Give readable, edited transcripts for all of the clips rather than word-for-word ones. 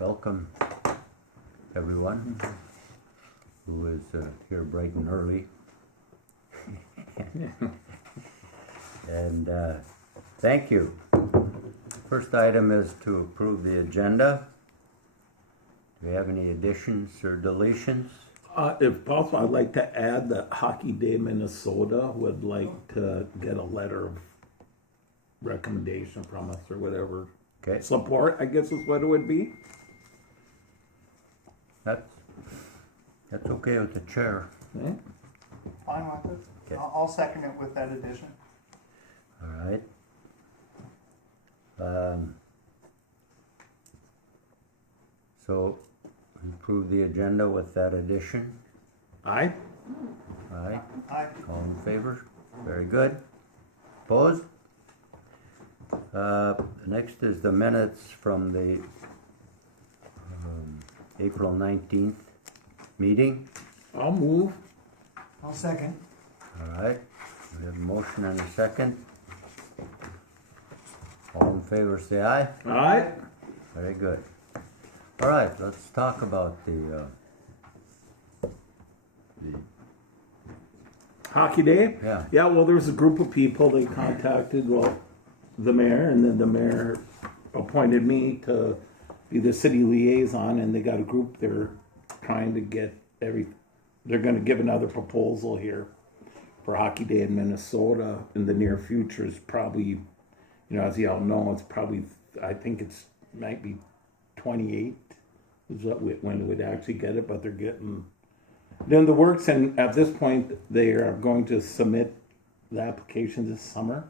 welcome everyone who is here bright and early. And thank you. First item is to approve the agenda. Do we have any additions or deletions? If possible, I'd like to add that Hockey Day Minnesota would like to get a letter of recommendation from us or whatever. Okay, Support, I guess is what it would be. that's okay with the chair. Okay. Fine with it. Okay. I'll second it with that addition. All right. So approve the agenda with that addition. Aye. Aye. Aye. All in favor? Very good. Opposed? Next is the minutes from the April 19th meeting. I'll move. I'll second. All right. We have a motion and a second. All in favor say aye. Aye. Very good. All right, let's talk about the Hockey Day? Yeah. Yeah, well, there was a group of people, they contacted, the mayor, and then the mayor appointed me to be the city liaison, and they got a group, they're trying to get they're gonna give another proposal here for Hockey Day in Minnesota in the near future. Is probably, as you all know, it's probably, I think might be 28 is when it would actually get it, but they're getting then the works, and at this point they are going to submit the application this summer,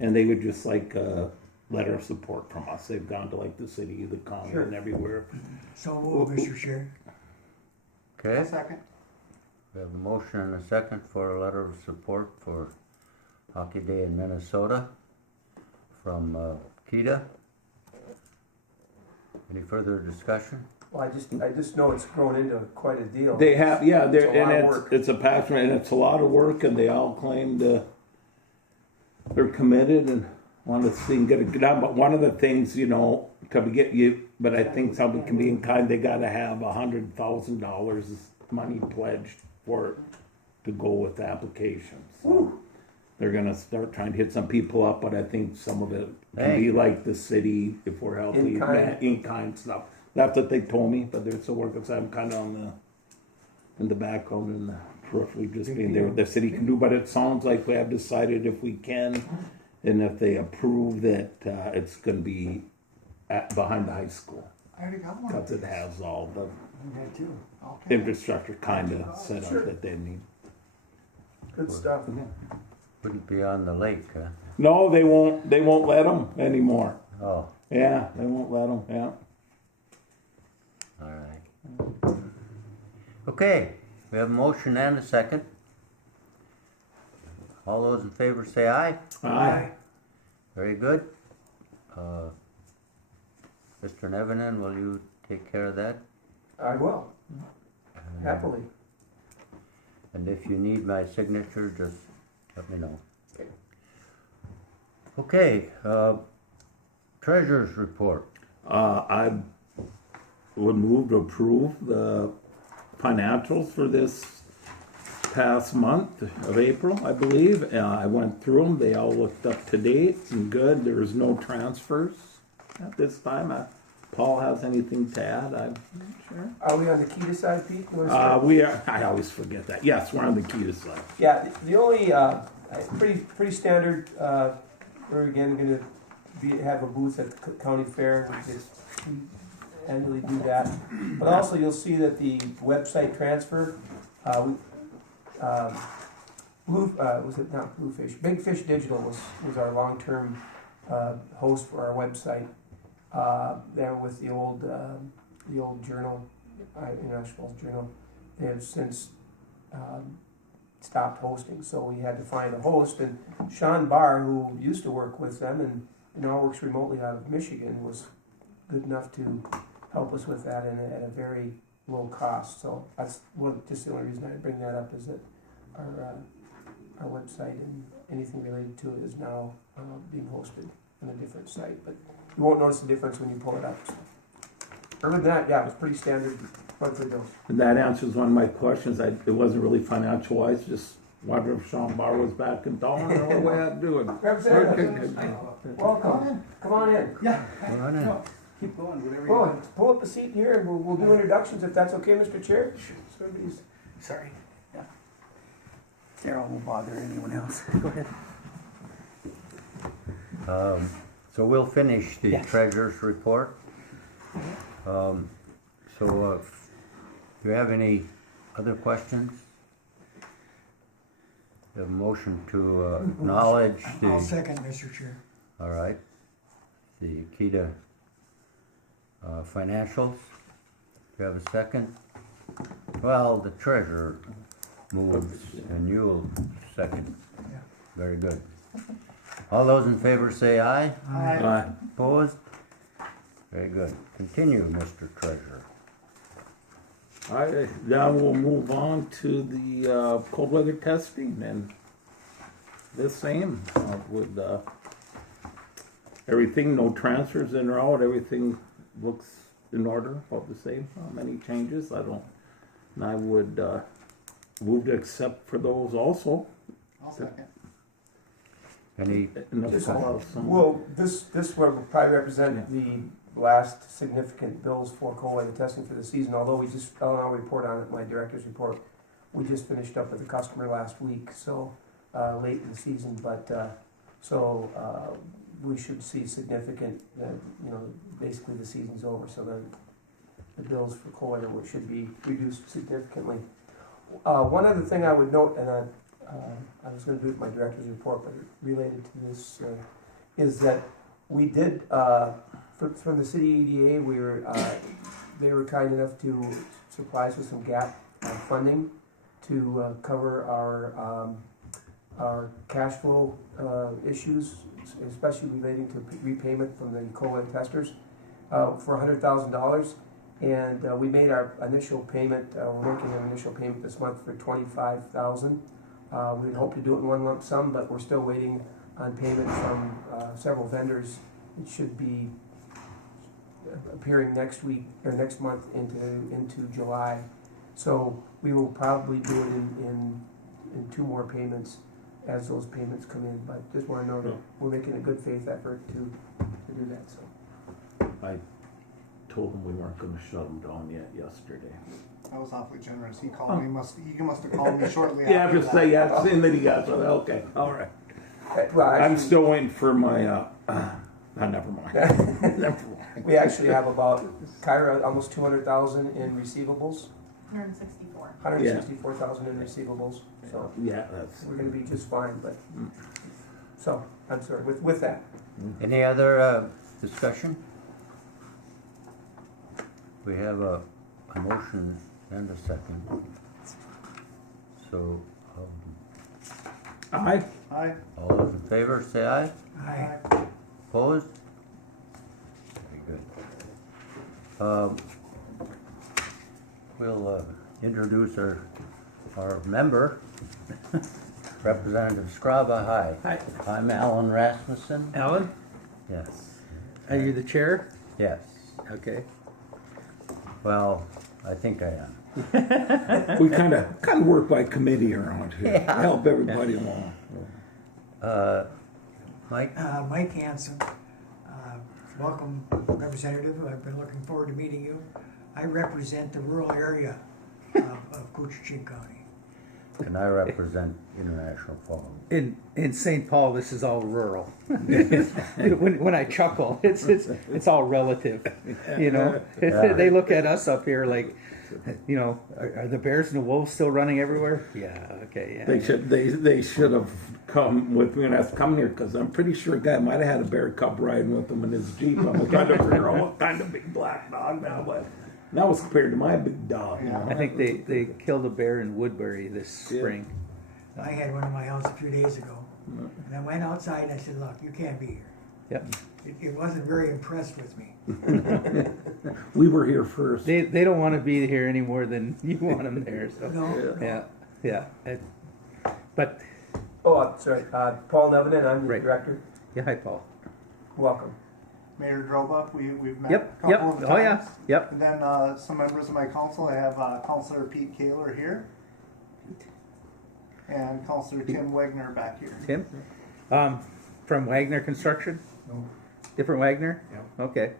and they would just like a letter of support from us. They've gone to like the city, the county, and everywhere. So moved, Mr. Chair. Okay. Second. We have a motion and a second for a letter of support for Hockey Day in Minnesota from Keda. Any further discussion? Well, I just know it's grown into quite a deal. They have, yeah, It's a lot of and work. it's a passion, and it's a lot of work, and they all claim they're committed and want to see and get it done. But one of the things, but I think somebody can be in kind. They got to have $100,000 money pledged for it to go with the application. So they're gonna start trying to hit some people up, but I think some of it can be like the city if we're healthy, in kind stuff. That's what they told me, but there's a work because I'm kind of in the background and peripherally just being there. What the city can do, but it sounds like we have decided if we can, and if they approve that, it's going to be behind the high school I already got one. because it has all the Me too. Okay. infrastructure kind of set up Sure. that they need. Good stuff. Wouldn't be on the lake, huh? No, they won't. They won't let them anymore. Oh, Yeah, they won't let them. Yeah. all right. Okay, we have a motion and a second. All those in favor say aye. Aye. Very good. Mr. Nevenin, will you take care of that? I will, happily. And if you need my signature, just let me know. Okay, treasurer's report. I would move to approve the financials for this past month of April, I believe. I went through them. They all looked up to date and good. There was no transfers at this time. Paul has anything to add? I'm not sure. Are we on the Keda side, Pete? You wanna start? We are. I always forget that. Yes, we're on the Keda side. Yeah, the only, pretty standard, we're again gonna have a booth at the county fair. We annually do that. But also you'll see that the website transfer, was it not Bluefish? Big Fish Digital was our long-term host for our website. There with the old journal, International Journal. They have since stopped hosting, so we had to find a host. And Sean Barr, who used to work with them and now works remotely out of Michigan, was good enough to help us with that at a very low cost. So that's just the only reason I bring that up is that our website and anything related to it is now being hosted on a different site. But you won't notice the difference when you pull it up. So. Other than that, yeah, it was pretty standard monthly bills. And that answers one of my questions. It wasn't really financial wise, just wondering if Sean Barr was back in town or what way I'm doing. Representative, welcome. Come on in. Yeah. Go on in. Keep going, whatever you Well, want. pull up a seat here and we'll do introductions if that's okay, Mr. Chair. So everybody's- Sorry. Yeah. There, I won't bother anyone else. Go ahead. So we'll finish the Yes. treasurer's report. Do you have any other questions? The motion to acknowledge I'll the, second, Mr. Chair. all right, the Keda financials. Do you have a second? Well, the treasurer moves and you'll second. Yeah. Very good. All those in favor say aye. Aye. Opposed? Very good. Continue, Mr. Treasurer. All right, now we'll move on to the cold weather testing and the same with everything, no transfers in or out, everything looks in order, about the same. Many changes, and I would move to accept for those also. I'll second. Any, Another Just- call out some- Well, this one will probably represent the last significant bills for cold weather testing for the season, although I'll report on it, my director's report. We just finished up with the customer last week, so, late in the season, but, we should see significant, basically the season's over, so then the bills for cold weather should be reduced significantly. One other thing I would note, and I was gonna do it in my director's report, but related to this, is that we did, from the city EDA, they were kind enough to supply us with some gap funding to cover our cash flow issues, especially relating to repayment from the cold testers, for $100,000. And we made our initial payment. We're making an initial payment this month for $25,000. We'd hope to do it in one lump sum, but we're still waiting on payment from several vendors. It should be appearing next week or next month into July. So we will probably do it in two more payments as those payments come in. But just want to know that we're making a good faith effort to do that. So I told him we weren't gonna shut him down yet yesterday. That was awfully generous. He called me. He must have called me shortly Yeah, after just that. say, yeah, saying that he got, so, okay, all right. well, I'm actually, still waiting for my, never mind. Never mind. we actually have about Kyra almost 200,000 in receivables, 164. 164,000 in receivables. So Yeah, that's, we're going to be just fine. But so I'm sorry. With that, any other discussion? We have a motion and a second. So, aye, Aye. all those in favor say aye. Aye. Opposed? Very good. We'll introduce our member, Representative Scraba. Hi. Hi, I'm Alan Rasmussen. Alan. Yes. Are you the chair? Yes. Okay. Well, I think I am. we kinda work by committee around here, help everybody along. Mike? Mike Hanson, welcome Representative. I've been looking forward to meeting you. I represent the rural area of Coochin County. And I represent International Falls. In St. Paul, this is all rural. when I chuckle, it's all relative. You know, they look at us up here like, you know, are the bears and the wolves still running everywhere? Yeah. Okay. Yeah. They should have come with me when I was coming here, because I'm pretty sure a guy might have had a bear cub riding with him in his Jeep. I'm trying to figure out what kind of big black dog now, but that was compared to my big dog. You know? I think they killed a bear in Woodbury this spring. I had one in my house a few days ago. And I went outside and I said, look, you can't be here. Yep. It wasn't very impressed with me. We were here first. They don't want to be here any more than you want them there. So No. yeah. But I'm sorry. Paul Nevinen, I'm the Right. director. yeah, hi Paul. Welcome. Mayor drove up. We've met Yep, a yep, couple of times. oh yeah, yep. And then some members of my council. I have Councilor Pete Kaler here. And Councilor Tim Wagner back here. Tim? From Wagner Construction? No. Different Wagner? Yeah. Okay.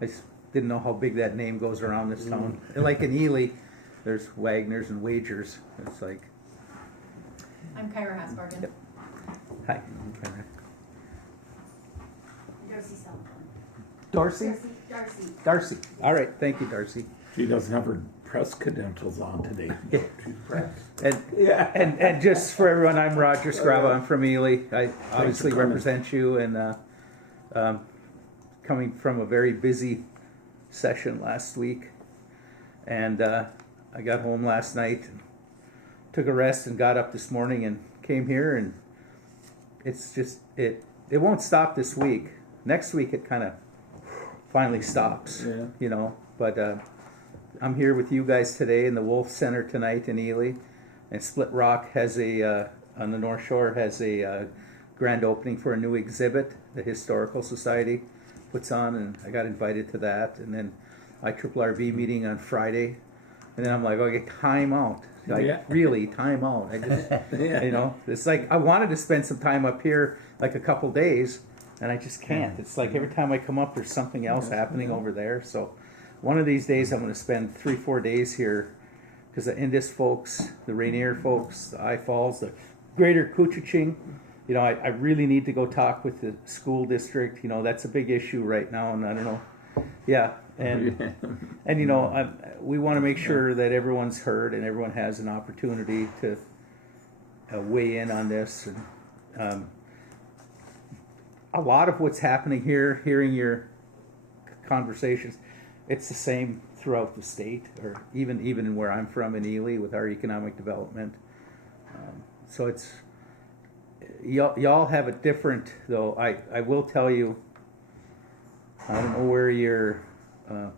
I just didn't know how big that name goes around this town. Like in Ely, there's Wagners and Wagers. It's like, I'm Kyra Hasbargen. Yep. hi. Darcy Sullivan. Darcy? Darcy. Darcy. All right, thank you, Darcy. She doesn't have her press credentials on today. Yeah. She's pressed. And, Yeah. and just for everyone, I'm Roger Scrava. I'm from Ely. I obviously coming. represent you and coming from a very busy session last week. And I got home last night, and took a rest, and got up this morning and came here. And it's just, it won't stop this week. Next week it kind of finally stops, Yeah. you know. But I'm here with you guys today in the Wolf Center tonight in Ely. And Split Rock has on the North Shore has a grand opening for a new exhibit the Historical Society puts on, and I got invited to that. And then IRRB meeting on Friday, and then I'm like, okay, time out. Like, Yeah. really, time out. I just, Yeah. you know, it's like I wanted to spend some time up here, like a couple days, and I just can't. It's like every time I come up, there's something else happening over there. So one of these days, I'm going to spend 3-4 days here, because the Indus folks, the Rainier folks, the I Falls, the Greater Couchiching, you know, I really need to go talk with the school district. You know, that's a big issue right now, and I don't know. Yeah, and you know, we want to make sure that everyone's heard and everyone has an opportunity to weigh in on this. And a lot of what's happening here, hearing your conversations, it's the same throughout the state, or even in where I'm from in Ely with our economic development. So it's y'all have a different, though. I will tell you, I don't know where your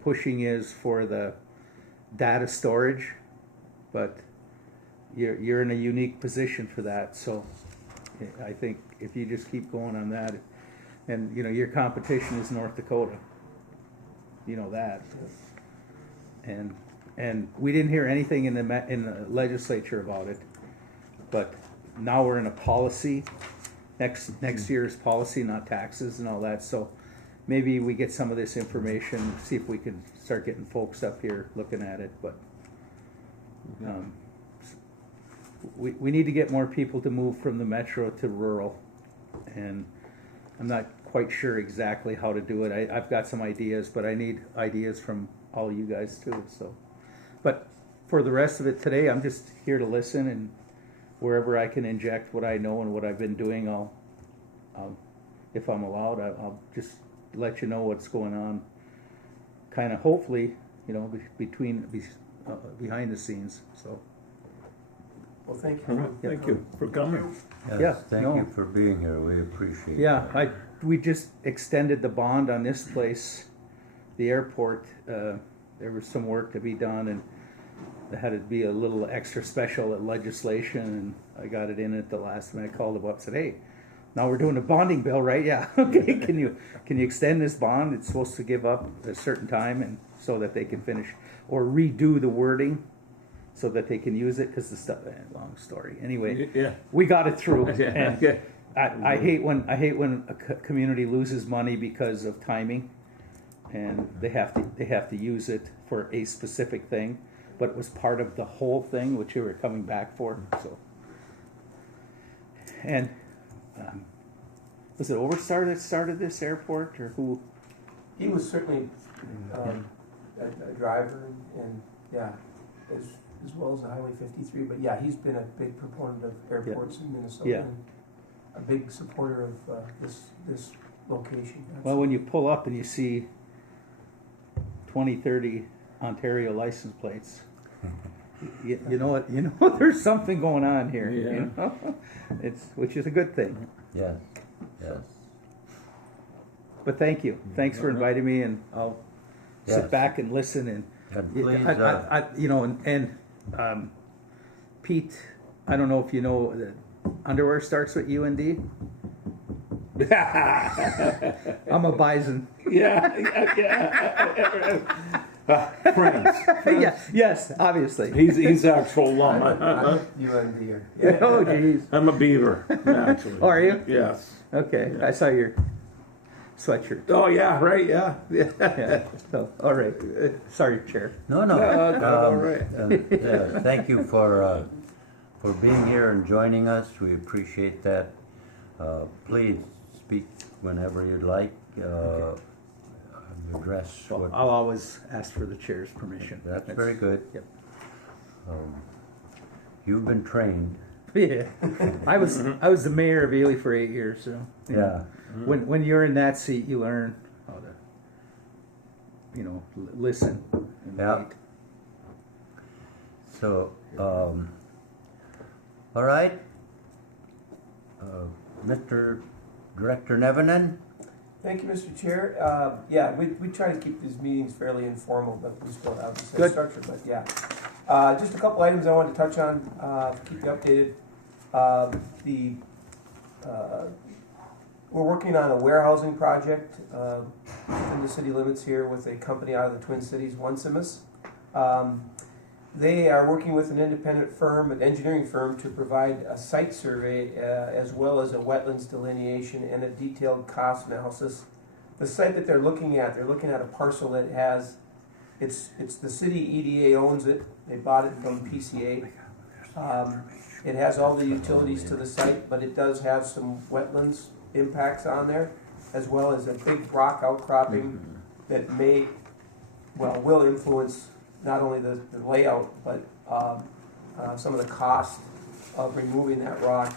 pushing is for the data storage, but you're in a unique position for that. So I think if you just keep going on that, and you know your competition is North Dakota, you know that, and we didn't hear anything in the legislature about it, but now we're in a policy. Next year's policy, not taxes and all that. So maybe we get some of this information, see if we can start getting folks up here looking at it. But we need to get more people to move from the metro to rural, and I'm not quite sure exactly how to do it. I've got some ideas, but I need ideas from all you guys too. So, but for the rest of it today, I'm just here to listen, and wherever I can inject what I know and what I've been doing, I'll if I'm allowed, I'll just let you know what's going on. Kind of, hopefully, you know, behind the scenes. So. Well, thank you. All right, thank you for coming. Yes, Yeah, thank no. you for being here. We appreciate it. Yeah, we just extended the bond on this place, the airport. There was some work to be done, and there had to be a little extra special legislation, and I got it in at the last minute. I called them up, said, "Hey, now we're doing a bonding bill, right? Yeah, okay. Can you extend this bond? It's supposed to give up a certain time, and so that they can finish or redo the wording." So that they can use it, because the stuff. Long story. Anyway, Yeah. we got it through. Yeah. And Yeah. I hate when a community loses money because of timing, and they have to use it for a specific thing, but it was part of the whole thing which they were coming back for. So, and was it Overstar that started this airport, or who? He was certainly a driver, and yeah, as well as the Highway 53. But yeah, he's been a big proponent of airports in Minnesota, Yeah. and a big supporter of this location. Well, when you pull up and you see 2030 Ontario license plates, you know what? You know there's something going on here. Yeah. You know? Which is a good thing. Yes, yes. But thank you. Thanks for inviting me, and I'll Yes. sit back and listen. And Please, you know, and Pete, I don't know if you know that underwear starts with UND. I'm a bison. Friends. Yeah, yes, obviously. He's actual I'm lumber. UND here. Oh, jeez. I'm a beaver, actually. Oh, are you? Yes. Okay, I saw your sweatshirt. Oh, yeah, right, yeah. Yeah. So, all right. Sorry, Chair. No, no. all right. Yeah, thank you for being here and joining us. We appreciate that. Please speak whenever you'd like. Address Well, what. I'll always ask for the chair's permission. That's very good. Yep. You've been trained. Yeah, I was the mayor of Ely for 8 years, so you know, Yeah. when you're in that seat, you learn how to, listen. And Yeah. wait. So, all right. Mr. Director Nevenin? Thank you, Mr. Chair. Yeah, we try to keep these meetings fairly informal, but we still have the same Good. structure, but yeah. Just a couple items I wanted to touch on, to keep you updated. We're working on a warehousing project in the city limits here with a company out of the Twin Cities, Onesimus. They are working with an independent firm, an engineering firm, to provide a site survey as well as a wetlands delineation and a detailed cost analysis. The site that they're looking at a parcel that has, it's the city EDA owns it. They bought it from PCA. It has all the utilities to the site, but it does have some wetlands impacts on there, as well as a big rock outcropping that will influence not only the layout, but some of the cost of removing that rock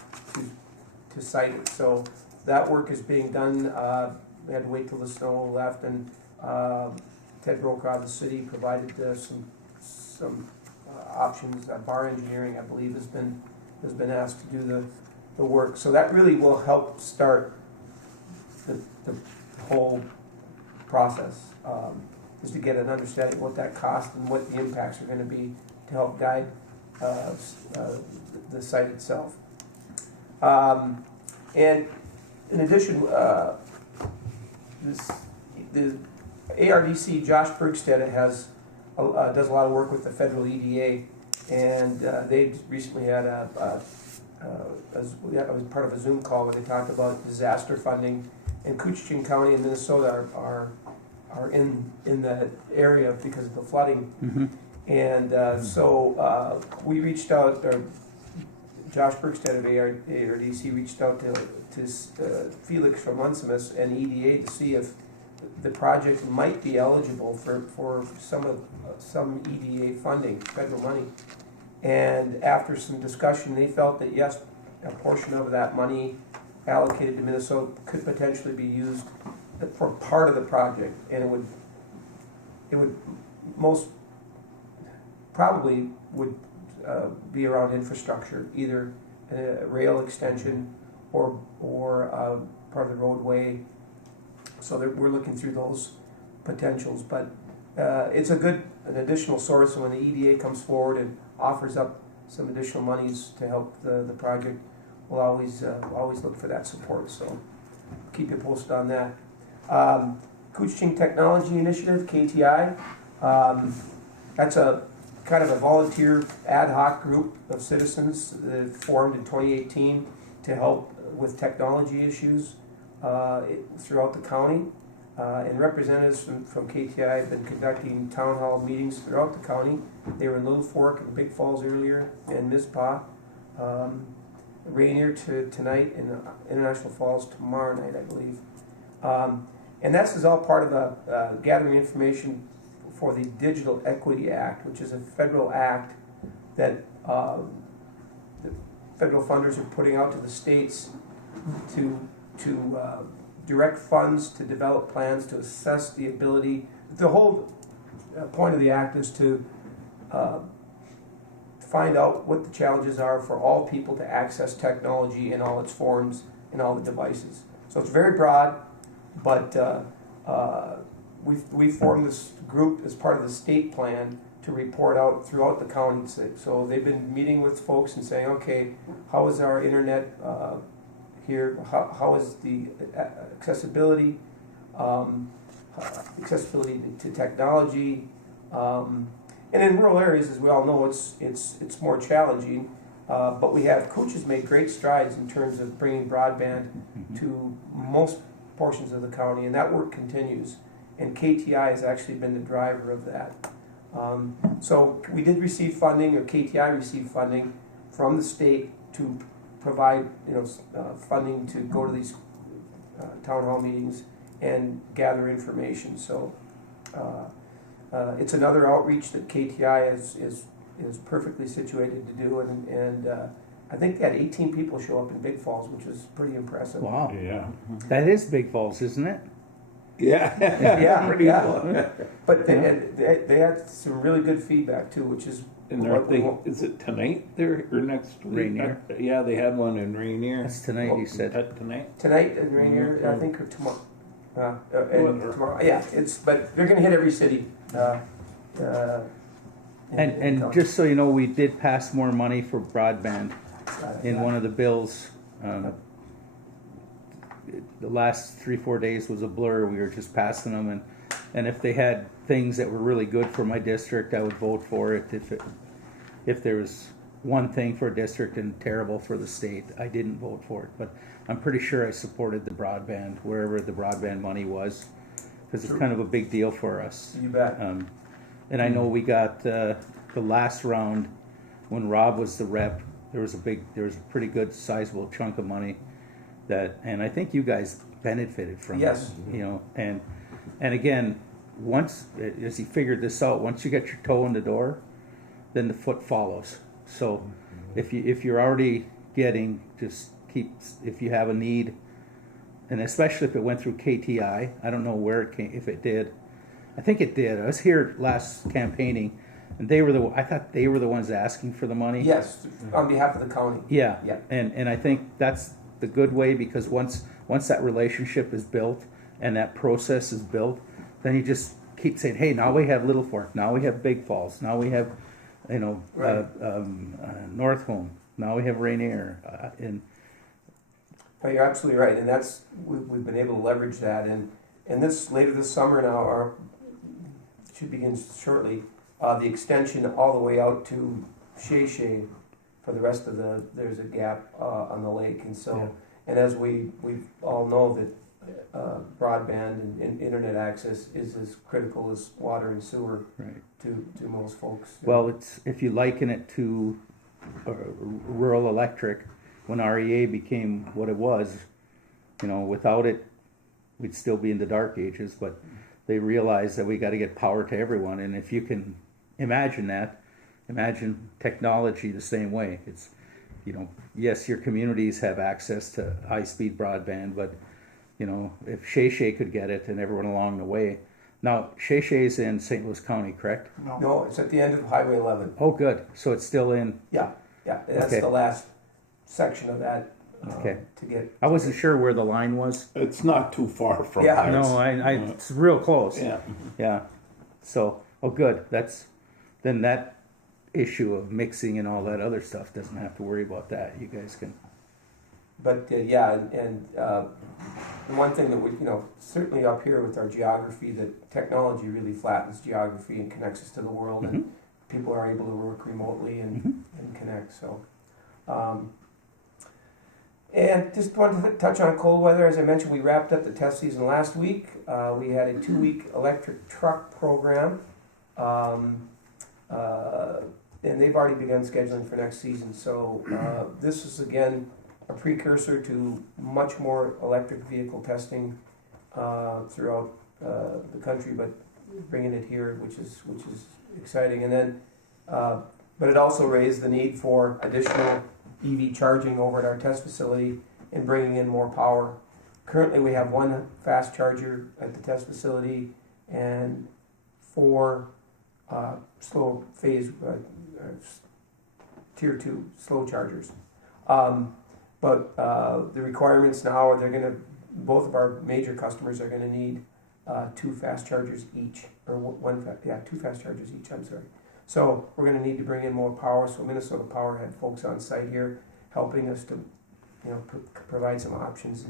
to site it. So that work is being done. We had to wait till the snow left, and Ted Brokaw, the city, provided some options. Bar Engineering, I believe, has been asked to do the work. So that really will help start the whole process. Is to get an understanding of what that cost and what the impacts are going to be to help guide the site itself. And in addition, the ARDC, Josh Bergstedt, does a lot of work with the federal EDA, and they recently had I was part of a Zoom call where they talked about disaster funding, and Koochiching County and Minnesota are in that area because of the flooding. Mm-hmm. And so we reached out, or Josh Bergstedt of ARDC reached out to Felix from Onesimus and EDA to see if the project might be eligible for some EDA funding, federal money. And after some discussion, they felt that yes, a portion of that money allocated to Minnesota could potentially be used for part of the project, and it would most probably would be around infrastructure, either a rail extension or part of the roadway. So we're looking through those potentials, but it's an additional source. And when the EDA comes forward and offers up some additional monies to help the project, we'll always look for that support. So keep you posted on that. Koochiching Technology Initiative, KTI. That's a kind of a volunteer ad hoc group of citizens that formed in 2018 to help with technology issues throughout the county. And representatives from KTI have been conducting town hall meetings throughout the county. They were in Little Fork and Big Falls earlier, and Mizpah. Rainier tonight, and International Falls tomorrow night, I believe. And this is all part of gathering information for the Digital Equity Act, which is a federal act that the federal funders are putting out to the states to direct funds to develop plans to assess the ability. The whole point of the act is to find out what the challenges are for all people to access technology in all its forms and all the devices. So it's very broad, but we formed this group as part of the state plan to report out throughout the county. So they've been meeting with folks and saying, okay, how is our internet here? How is the accessibility? accessibility to technology. And in rural areas, as we all know, it's more challenging. But we have coaches made great strides in terms of bringing broadband to most portions of the county, and that work continues. And KTI has actually been the driver of that. So we did receive funding, or KTI received funding from the state to provide, funding to go to these town hall meetings and gather information. So it's another outreach that KTI is perfectly situated to do, and I think they had 18 people show up in Big Falls, which was pretty impressive. Wow. Yeah. That is Big Falls, isn't it? Yeah. Yeah, Pretty yeah. cool. But they had some really good feedback too, which is And what we want. is it tonight there or next week? Rainier. Yeah, they had one in Rainier. That's tonight, you said. Tonight? Tonight in Rainier, I think, or tomorrow. And tomorrow, yeah. But they're going to hit every city. And just so you know, we did pass more money for broadband in one of the bills. The last 3-4 days was a blur. We were just passing them, and if they had things that were really good for my district, I would vote for it. If there was one thing for a district and terrible for the state, I didn't vote for it. But I'm pretty sure I supported the broadband wherever the broadband money was, because it's kind of a big deal for us. You bet. And I know we got the last round when Rob was the rep. There was a pretty good sizable chunk of money and I think you guys benefited from. Yes. it, and again, once as you figured this out, once you get your toe in the door, then the foot follows. So if you're already getting, just keep, if you have a need, and especially if it went through KTI, I don't know where it came, if it did. I think it did. I was here last campaigning, and I thought they were the ones asking for the money. Yes, on behalf of the county. Yeah. Yeah. And I think that's the good way, because once that relationship is built and that process is built, then you just keep saying, hey, now we have Little Fork, now we have Big Falls, now we have, Right. North Home, now we have Rainier, and No, you're absolutely right, and we've been able to leverage that, and later this summer now, should begin shortly, the extension all the way out to Shea for the rest of there's a gap on the lake, and so, Yeah. and as we all know that broadband and internet access is as critical as water and sewer right. to most folks. Well, it's, if you liken it to rural electric, when REA became what it was, without it, we'd still be in the dark ages, but they realized that we got to get power to everyone. And if you can imagine technology the same way. It's, yes, your communities have access to high-speed broadband, but, if Shea could get it and everyone along the way. Now, Shea's in St. Louis County, correct? No, it's at the end of Highway 11. Oh, good. So it's still in. Yeah, that's Okay. the last section of that Okay. to get. I wasn't sure where the line was. It's not too far from Yeah. there. No, it's real close. Yeah. Yeah. So, good. Then that issue of mixing and all that other stuff doesn't have to worry about that. You guys can. But the one thing that we, certainly up here with our geography, that technology really flattens geography and connects us to the world, and people are able to work remotely and connect. So, and just wanted to touch on cold weather. As I mentioned, we wrapped up the test season last week. We had a 2-week electric truck program, and they've already begun scheduling for next season. So this is again a precursor to much more electric vehicle testing throughout the country, but bringing it here, which is exciting. And then, but it also raised the need for additional EV charging over at our test facility and bringing in more power. Currently, we have 1 fast charger at the test facility and 4 slow phase tier 2 slow chargers. But the requirements now are both of our major customers are going to need 2 fast chargers each, or 2 fast chargers each, I'm sorry. So we're going to need to bring in more power. So Minnesota Power had folks on site here helping us to, provide some options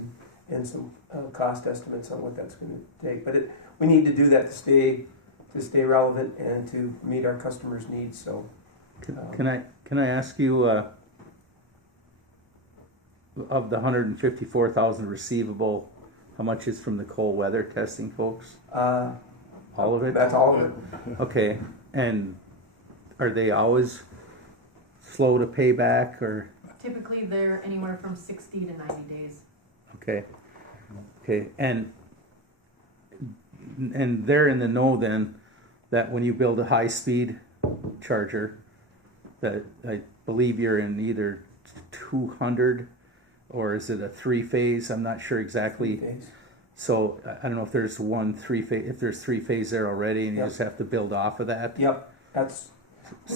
and some cost estimates on what that's going to take. But we need to do that to stay relevant and to meet our customers' needs. So, Can I ask you, of the 154,000 receivable, how much is from the cold weather testing folks? All of it? That's all of it. Okay, and are they always slow to pay back, or, Typically, they're anywhere from 60 to 90 days. okay, and they're in the know then, that when you build a high-speed charger, that I believe you're in either 200, or is it a three-phase, I'm not sure exactly. Days. So I don't know if there's if there's three-phase there already, and you Yep. just have to build off of that. Yep, that's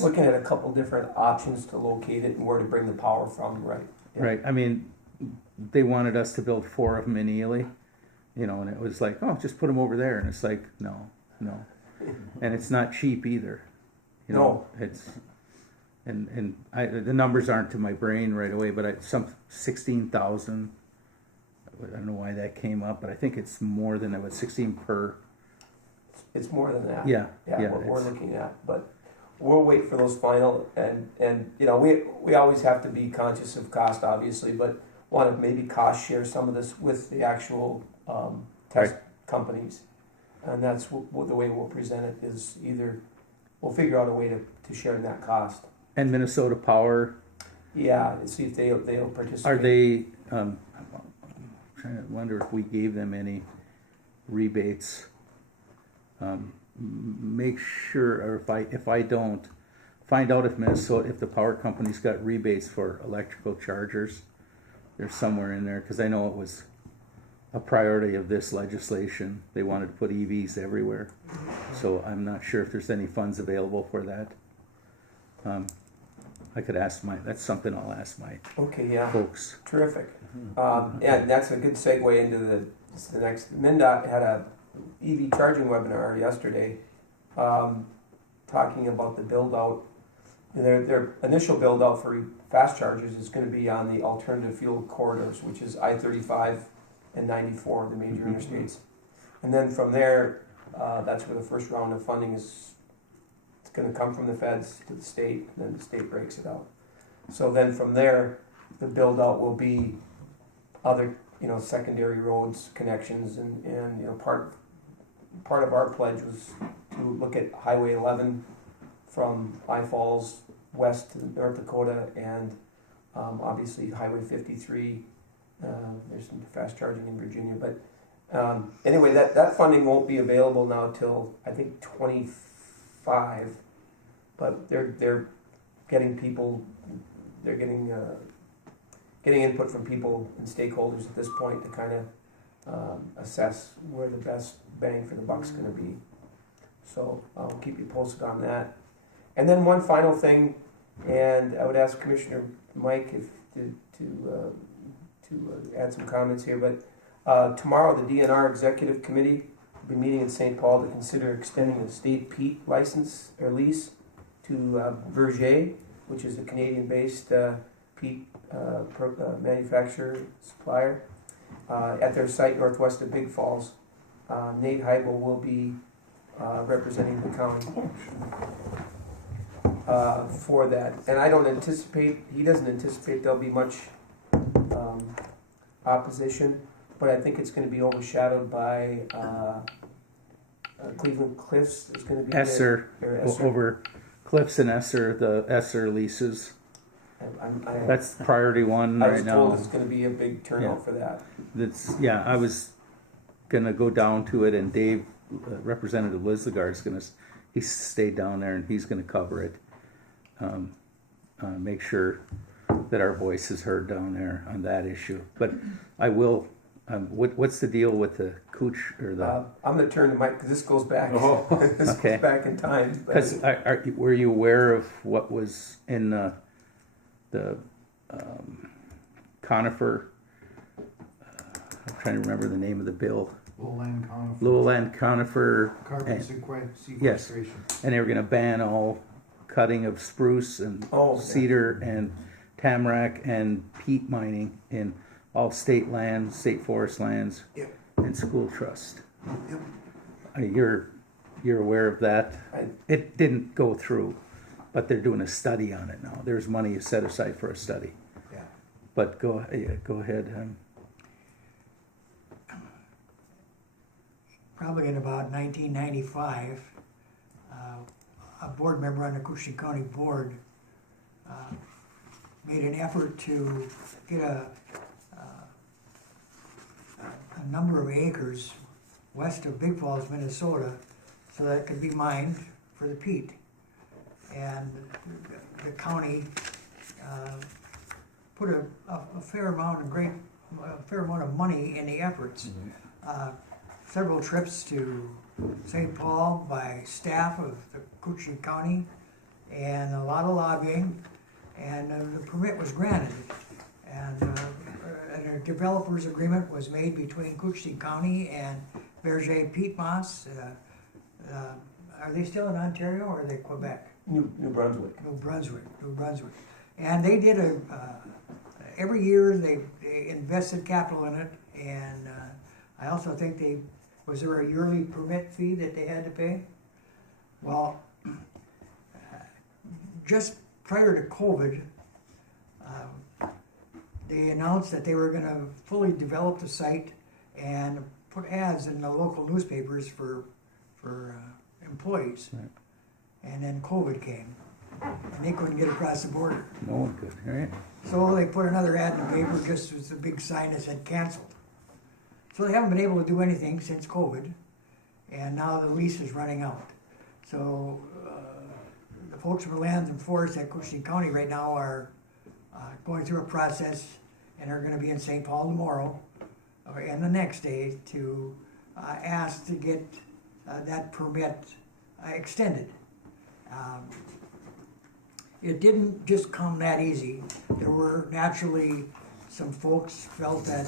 looking at a couple different options to locate it and where to bring the power from, right? Yep. Right, I mean, they wanted us to build 4 of them in Ely, and it was like, oh, just put them over there, and it's like, no, and it's not cheap either. It's, and the numbers aren't to my brain right away, but some 16,000. I don't know why that came up, but I think it's more than that. 16 per. It's more than that. Yeah. What we're looking at, but we'll wait for those final, and we always have to be conscious of cost, obviously, but want to maybe cost share some of this with the actual test companies, and that's the way we'll present it. Is either we'll figure out a way to share in that cost. And Minnesota Power. Yeah, and see if they'll participate. Are they? I'm trying to wonder if we gave them any rebates. Make sure, or if I don't, find out if the power company's got rebates for electrical chargers. They're somewhere in there, because I know it was a priority of this legislation. They wanted to put EVs everywhere, so I'm not sure if there's any funds available for that. I could ask that's something I'll ask my folks. Terrific. Yeah, that's a good segue into the next. MnDOT had a EV charging webinar yesterday, talking about the build out. Their initial build out for fast chargers is going to be on the alternative fuel corridors, which is I-35 and 94, the major interstates. And then from there, that's where the first round of funding is. It's going to come from the feds to the state, and then the state breaks it out. So then from there, the build out will be other, secondary roads, connections, and part of our pledge was to look at Highway 11 from I Falls west to North Dakota, and obviously Highway 53. There's some fast charging in Virginia, but anyway, that funding won't be available now till I think 25. But they're getting people, they're getting input from people and stakeholders at this point to kind of assess where the best bang for the buck's going to be. So I'll keep you posted on that. And then one final thing, and I would ask Commissioner Mike to add some comments here. But tomorrow, the DNR Executive Committee will be meeting in St. Paul to consider extending the state peat license or lease to Verger, which is a Canadian-based peat manufacturer supplier, at their site northwest of Big Falls. Nate Heibel will be representing the county for that, and he doesn't anticipate there'll be much opposition, but I think it's going to be overshadowed by Cleveland Cliffs. Is going to be Esser, over Cliffs and Esser, the Esser leases. That's priority one right now. I was told it's going to be a big turnout for that. I was gonna go down to it, and Dave, Representative Lizdegard, he stayed down there, and he's gonna cover it. Make sure that our voice is heard down there on that issue. But I will. What's the deal with the cooch or the? I'm gonna turn to Mike because this goes back. This Okay. goes back in time. Because were you aware of what was in the conifer? I'm trying to remember the name of the bill. Lowland conifer. Carbon sequestration. Yes, and they were going to ban all cutting of spruce and cedar and tamarack and peat mining in all state lands, state forest lands, Yep. and school trust. Yep. You're aware of that? I- It didn't go through, but they're doing a study on it now. There's money set aside for a study. Yeah. But go ahead. Probably in about 1995, a board member on the Cushing County Board made an effort to get a number of acres west of Big Falls, Minnesota, so that it could be mined for the peat. And the county put a fair amount of money in the efforts. Several trips to St. Paul by staff of the Cushing County, and a lot of lobbying, and the permit was granted. And a developer's agreement was made between Cushing County and Berger Peat Moss. Are they still in Ontario or are they Quebec? New Brunswick. New Brunswick. And they did every year they invested capital in it, and I also think was there a yearly permit fee that they had to pay? Well, just prior to COVID, they announced that they were gonna fully develop the site and put ads in the local newspapers for employees. Right. And then COVID came, and they couldn't get across the border. No one could, right? So they put another ad in the paper, just as a big sign that said canceled. So they haven't been able to do anything since COVID, and now the lease is running out. So the folks from Lands and Forests at Cushing County right now are going through a process, and are gonna be in St. Paul tomorrow, and the next day, to ask to get that permit extended. It didn't just come that easy. There were naturally some folks felt that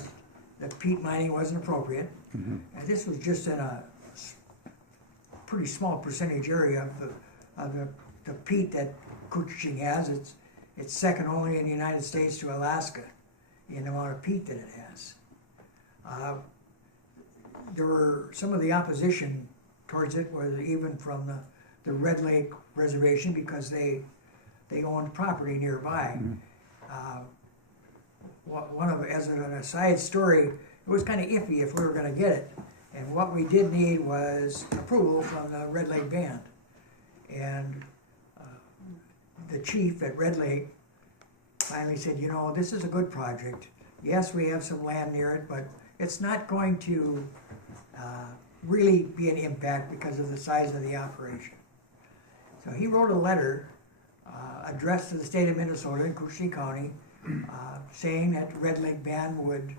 peat mining wasn't appropriate. Mm-hmm. And this was just in a pretty small percentage area of the peat that Cushing has. It's second only in the United States to Alaska in the amount of peat that it has. There were some of the opposition towards it was even from the Red Lake Reservation, because they owned property nearby. As an aside story, it was kind of iffy if we were going to get it, and what we did need was approval from the Red Lake Band. And the chief at Red Lake finally said, this is a good project. Yes, we have some land near it, but it's not going to really be an impact because of the size of the operation. So he wrote a letter addressed to the state of Minnesota and Cushing County, saying that the Red Lake Band would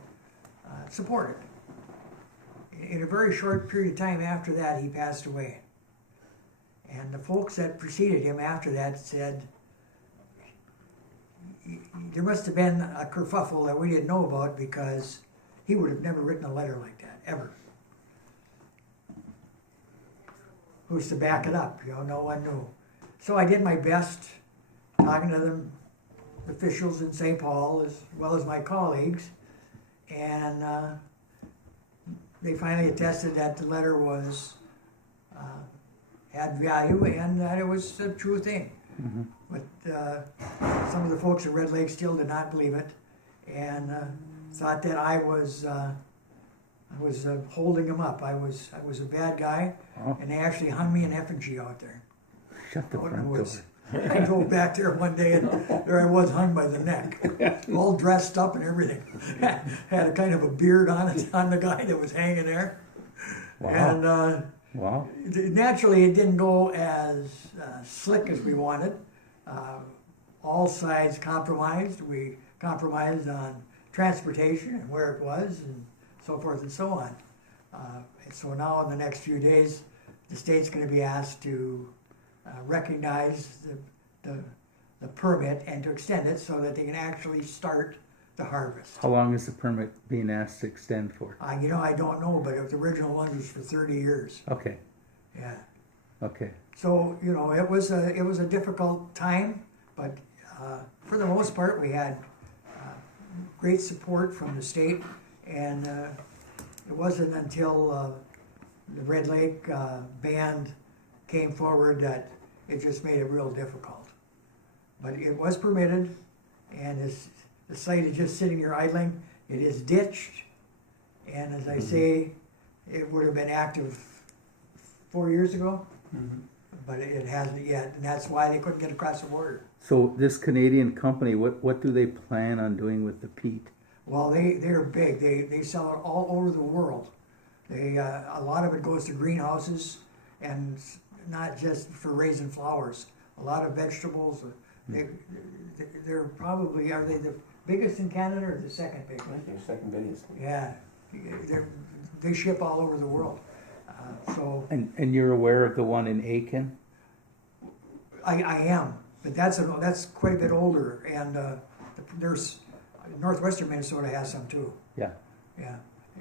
support it. In a very short period of time after that, he passed away. And the folks that preceded him after that said, there must have been a kerfuffle that we didn't know about, because he would have never written a letter like that, ever. Who's to back it up? No one knew. So I did my best, talking to the officials in St. Paul as well as my colleagues, and they finally attested that the letter was had value and that it was a true thing. Mm-hmm. But some of the folks at Red Lake still did not believe it, and thought that I was holding them up. I was a bad guy, Oh. and they actually hung me in effigy out there. Shut the Out in front door. woods. I drove back there one day, and there I was, hung by the neck, all dressed up and everything. Had a kind of a beard on the guy that was hanging there. Wow. And Wow. naturally, it didn't go as slick as we wanted. All sides compromised. We compromised on transportation and where it was, and so forth and so on. And so now, in the next few days, the state's going to be asked to recognize the permit and to extend it so that they can actually start the harvest. How long is the permit being asked to extend for? I don't know, but the original one was for 30 years. Okay. Yeah. Okay. So it was a difficult time, but for the most part, we had great support from the state, and it wasn't until the Red Lake band came forward that it just made it real difficult. But it was permitted, and the site is just sitting here idling. It is ditched, and as I say, it would have been active 4 years ago, but it hasn't yet, and that's why they couldn't get across the border. So this Canadian company, what do they plan on doing with the peat? Well, they're big. They sell it all over the world. A lot of it goes to greenhouses, and not just for raising flowers. A lot of vegetables. They're probably, are they the biggest in Canada or the second biggest? I think they're second biggest. Yeah, they ship all over the world. So And you're aware of the one in Aiken? I am, but that's quite a bit older, and there's northwestern Minnesota has some too. Yeah. Yeah.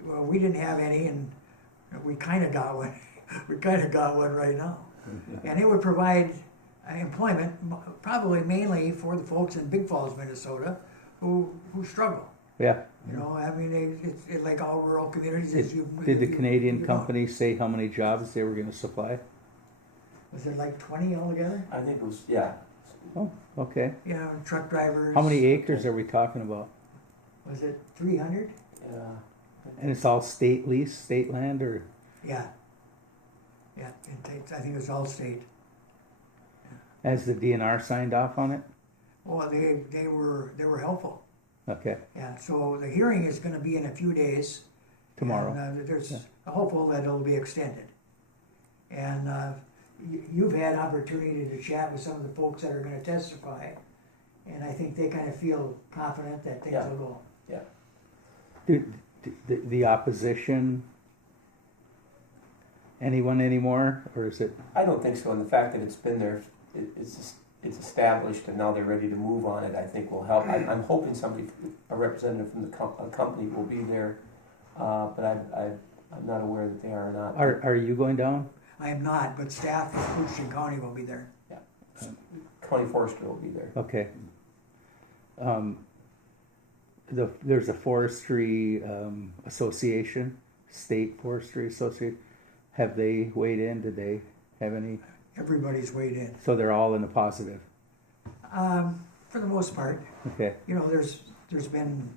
Well, we didn't have any, and we kind of got one. We kind of got one right now, and it would provide employment, probably mainly for the folks in Big Falls, Minnesota, who struggle. Yeah. You know, I mean, it's like all rural communities. Did the Canadian company say how many jobs they were going to supply? Was it like 20 altogether? I think it was, yeah. Oh, okay. You know, truck drivers. How many acres are we talking about? Was it 300? Yeah. And it's all state lease, state land, or? Yeah. Yeah, I think it was all state. Has the DNR signed off on it? Well, they were helpful. Okay, Yeah. So the hearing is going to be in a few days. tomorrow. And, there's Yeah. hopeful that it'll be extended. And you've had opportunity to chat with some of the folks that are going to testify, and I think they kind of feel confident that things Yeah. will go. The opposition, anyone anymore, or is it? I don't think so, and the fact that it's been there, it's established, and now they're ready to move on it, I think will help. I'm hoping a representative from the company will be there, but I'm not aware that they are or not. Are you going down? I am not, but staff from Houston County will be there. County Forester will be there. Okay. There's a forestry association, state forestry association. Have they weighed in? Did they have any? Everybody's weighed in. So they're all in the positive. For the most part, Okay. you know, there's been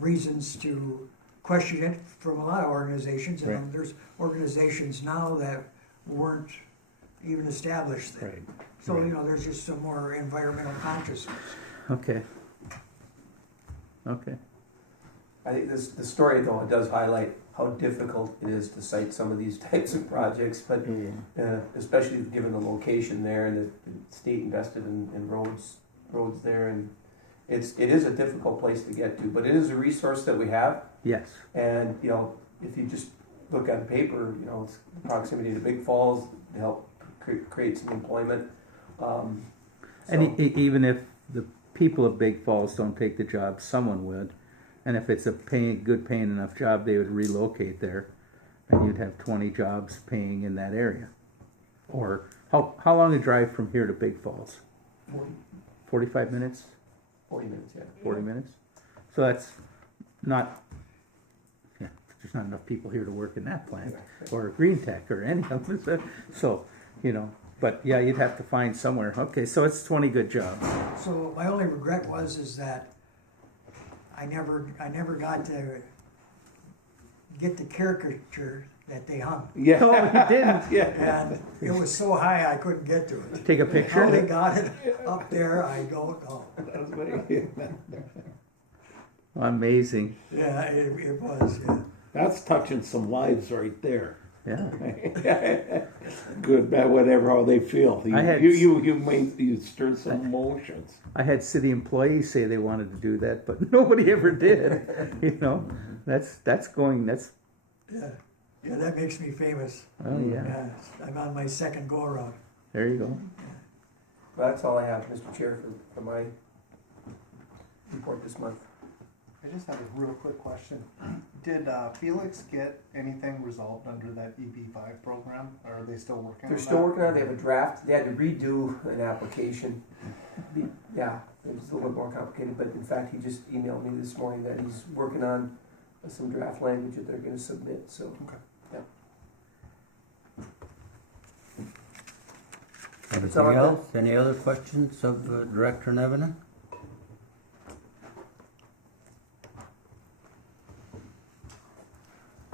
reasons to question it from a lot of organizations, and Right. there's organizations now that weren't even established then. Right. So, Right. you know, there's just some more environmental consciousness. Okay. Okay. I think the story, though, it does highlight how difficult it is to cite some of these types of projects, but especially given the location there and the state invested in roads there, and it is a difficult place to get to, but it is a resource that we have, Yes. and you know, if you just look on paper, you know, it's the proximity to Big Falls to help create some employment. And even if the people of Big Falls don't take the job, someone would. And if it's a good paying enough job, they would relocate there, and you'd have 20 jobs paying in that area. Or how long a drive from here to Big Falls? 45 minutes? 40 minutes, yeah. 40 minutes? So that's not, there's not enough people here to work in that plant, or Green Tech, or any of them. So, you know, but yeah, you'd have to find somewhere. Okay, so it's 20 good jobs. So my only regret is that I never got to get the caricature that they hung. Yeah. No, you didn't. Yeah. And it was so high I couldn't get to it. Take a How picture? they got it up there, I don't know. Amazing. Yeah, it was, yeah. That's touching some lives right there. Yeah. Good, bad, whatever, how they feel. You stirred some emotions. I had city employees say they wanted to do that, but nobody ever did. You know, that's Yeah, that makes me famous. oh yeah. Yeah, I'm on my second go around. There you go. That's all I have, Mr. Chair, for my report this month. I just have a real quick question. Did Felix get anything resolved under that EB5 program, or are they still working on They're that? still working on it. They have a draft. They had to redo an application. Yeah, it was a little bit more complicated, but in fact, he just emailed me this morning that he's working on some draft language that they're going to submit, so. Okay. Anything else? Any other questions of Director Nevenen?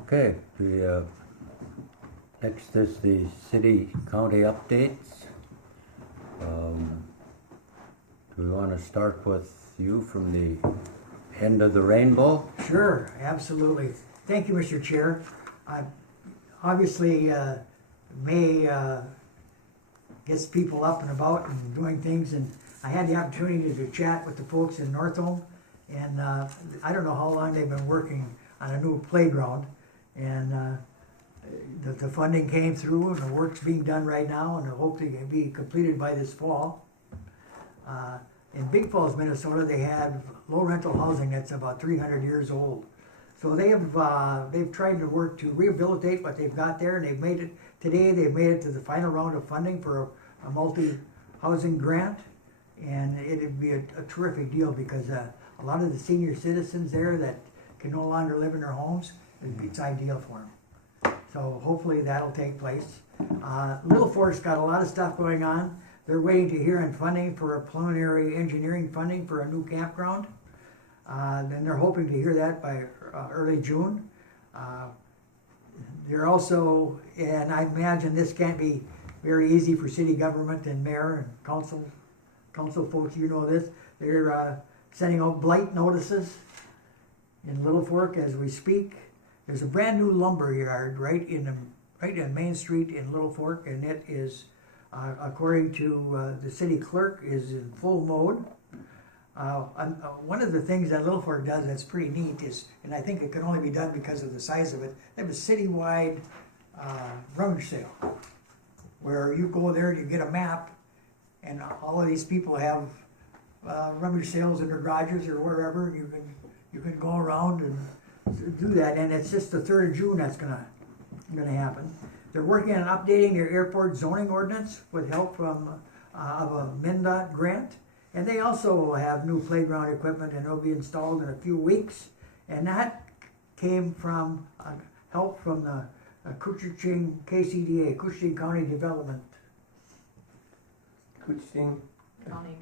Okay, the next is the city county updates. Do we want to start with you from the end of the rainbow? Sure, absolutely. Thank you, Mr. Chair. Obviously, May gets people up and about and doing things, and I had the opportunity to chat with the folks in Northome, and I don't know how long they've been working on a new playground, and the funding came through, and the work's being done right now, and hopefully it can be completed by this fall. In Big Falls, Minnesota, they had low rental housing that's about 300 years old. So they've tried to work to rehabilitate what they've got there, and they've made it to the final round of funding for a multi-housing grant, and it'd be a terrific deal because a lot of the senior citizens there that can no longer live in their homes, it's ideal for them. So hopefully that'll take place. Little Fork's got a lot of stuff going on. They're waiting to hear on funding for a preliminary engineering funding for a new campground. Then they're hoping to hear that by early June. They're also, and I imagine this can't be very easy for city government and mayor and council folks, you know this. They're sending out blight notices in Little Fork as we speak. There's a brand new lumber yard right in Main Street in Little Fork, and it is, according to the city clerk, is in full mode. One of the things that Little Fork does that's pretty neat is, and I think it can only be done because of the size of it, they have a citywide rummage sale where you go there and you get a map, and all of these people have rummage sales in their garages or wherever, and you can go around and do that, and it's just the 3rd of June that's gonna happen. They're working on updating their airport zoning ordinance with help from of a MnDOT grant. And they also have new playground equipment, and it'll be installed in a few weeks. And that came from help from the Couchiching KCDA, Couchiching County Development. Couchiching County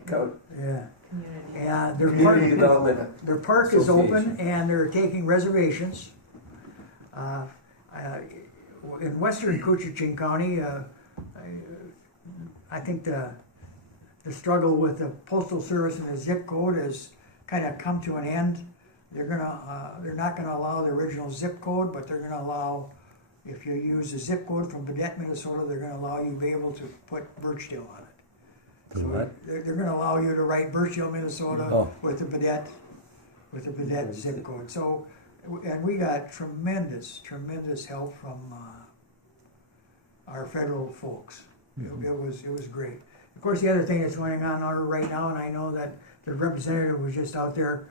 Yeah. community. And Community Development. their park is open, Association. and they're taking reservations. In western Couchiching County, I think the struggle with the postal service and the zip code has kind of come to an end. They're not gonna allow the original zip code, but they're gonna allow, if you use the zip code from Badette, Minnesota, they're gonna allow you to be able to put Birchdale on it. To what? They're gonna allow you to write Birchdale, Minnesota Oh. with the Badette zip code. So, and we got tremendous help from our federal folks. It was great. Of course, the other thing that's going on right now, and I know that the representative was just out there,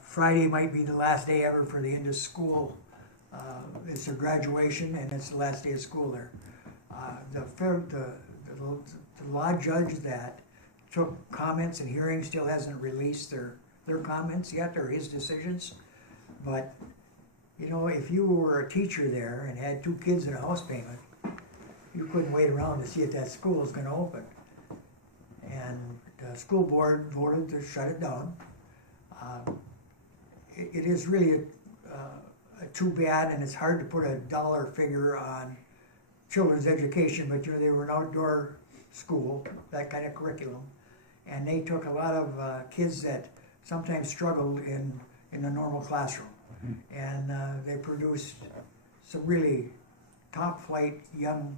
Friday might be the last day ever for the end of school. It's their graduation, and it's the last day of school there. The law judge that took comments and hearings still hasn't released their comments yet, or his decisions. But, you know, if you were a teacher there and had 2 kids and a house payment, you couldn't wait around to see if that school is gonna open. And the school board voted to shut it down. It is really too bad, and it's hard to put a dollar figure on children's education, but they were an outdoor school, that kind of curriculum. And they took a lot of kids that sometimes struggled in a normal classroom. And they produced some really top flight young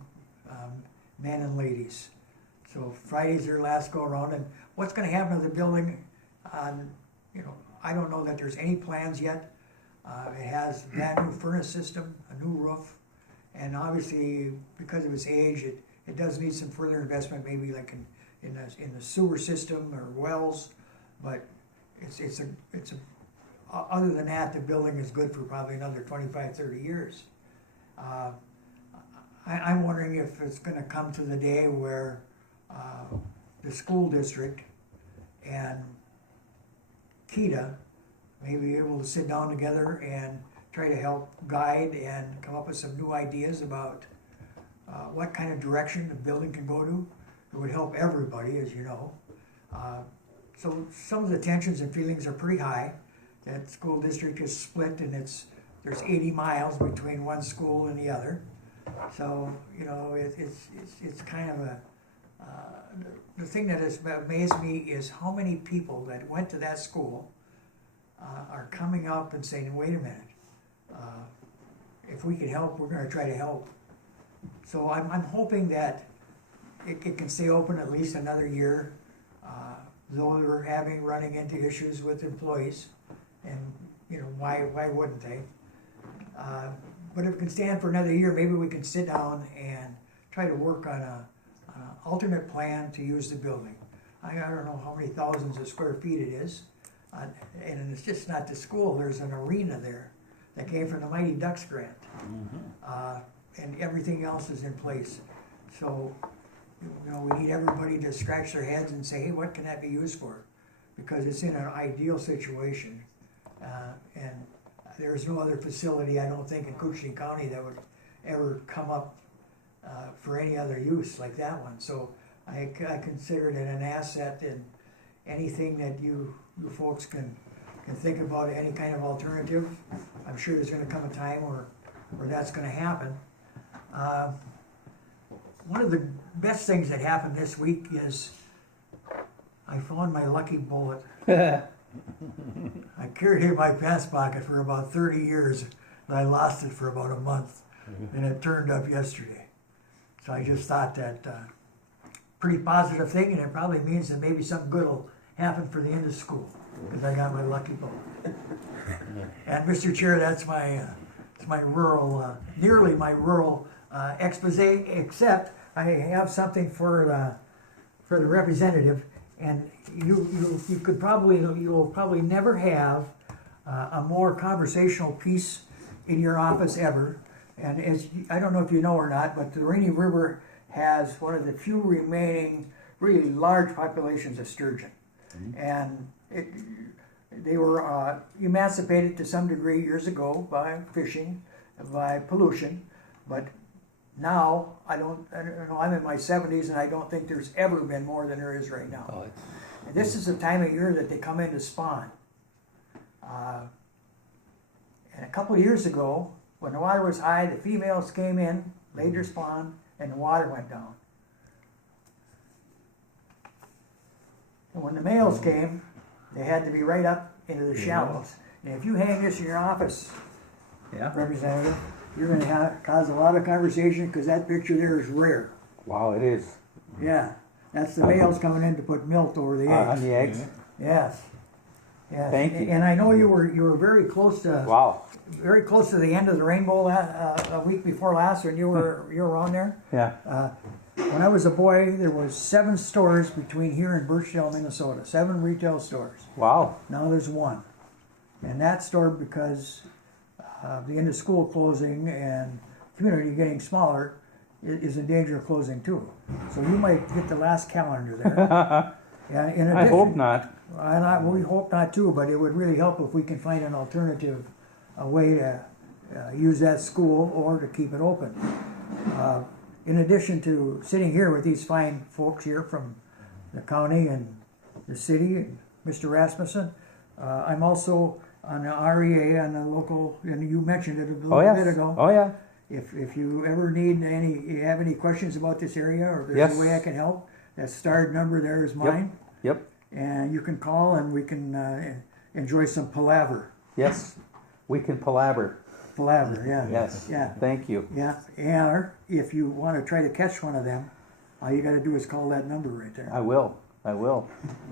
men and ladies. So Friday's their last go around, and what's going to happen to the building? I don't know that there's any plans yet. It has a brand new furnace system, a new roof, and obviously because of its age, it does need some further investment, maybe like in the sewer system or wells. But it's a other than that, the building is good for probably another 25, 30 years. I'm wondering if it's gonna come to the day where the school district and Keda may be able to sit down together and try to help guide and come up with some new ideas about what kind of direction the building can go to. It would help everybody, as you know. So some of the tensions and feelings are pretty high. That school district is split and there's 80 miles between one school and the other. So, you know, it's kind of a, the thing that has amazed me is how many people that went to that school are coming up and saying, wait a minute, if we can help, we're gonna try to help. So I'm hoping that it can stay open at least another year, though they're running into issues with employees, and, you know, why wouldn't they? But if it can stand for another year, maybe we can sit down and try to work on an alternate plan to use the building. I don't know how many thousands of square feet it is, and it's just not the school. There's an arena there that came from the Mighty Ducks grant, and everything else is in place. So, you know, we need everybody to scratch their heads and say, hey, what can that be used for? Because it's in an ideal situation, and there's no other facility, I don't think, in Kootenai County that would ever come up for any other use like that one. So I consider it an asset, and anything that you folks can think about, any kind of alternative. I'm sure there's gonna come a time where that's gonna happen. One of the best things that happened this week is I found my lucky bullet. I carried it in my pants pocket for about 30 years, and I lost it for about a month, and it turned up yesterday. So I just thought that pretty positive thing, and it probably means that maybe something good will happen for the end of school, because I got my lucky bullet. And Mr. Chair, that's my rural, nearly my rural expose, except I have something for the representative. And you will probably never have a more conversational piece in your office ever. And as I don't know if you know or not, but the Rainy River has one of the few remaining really large populations of sturgeon, and they were emancipated to some degree years ago by fishing, by pollution, but now I don't know. I'm in my 70s, and I don't think there's ever been more than there is right now. Oh, And this is the time of year that they come in to spawn. And a couple of years ago, when the water was high, the females came in, laid their spawn, and the water went down. And when the males came, they had to be right up into the shallows. And if you hang this in your office, yeah. Representative, you're going to cause a lot of conversation, because that picture there is rare. Wow, it is. Yeah, that's the males coming in to put milk over the eggs. On the eggs. Yes. Yes. Thank you. And I know you were very close to very close to the end of the rainbow a week before last when you were on there. Yeah. When I was a boy, there was 7 stores between here and Birchdale, Minnesota. 7 retail stores. Wow. Now there's 1, and that store, because of the end of school closing and community getting smaller, is in danger of closing too. So you might get the last calendar there. And in addition, I hope not. We hope not too, but it would really help if we can find an alternative way to use that school or to keep it open. In addition to sitting here with these fine folks here from the county and the city, and Mr. Rasmussen, I'm also on the REA, on the local, and you mentioned it a little bit ago. Oh yeah. If you ever you have any questions about this area, or if there's any way I can help, that starred number there is mine. Yep. And you can call, and we can enjoy some palaver. Yes. We can palaver. Palaver, yeah. Yes. Yeah. Thank you. Yeah. And if you want to try to catch one of them, all you got to do is call that number right there. I will.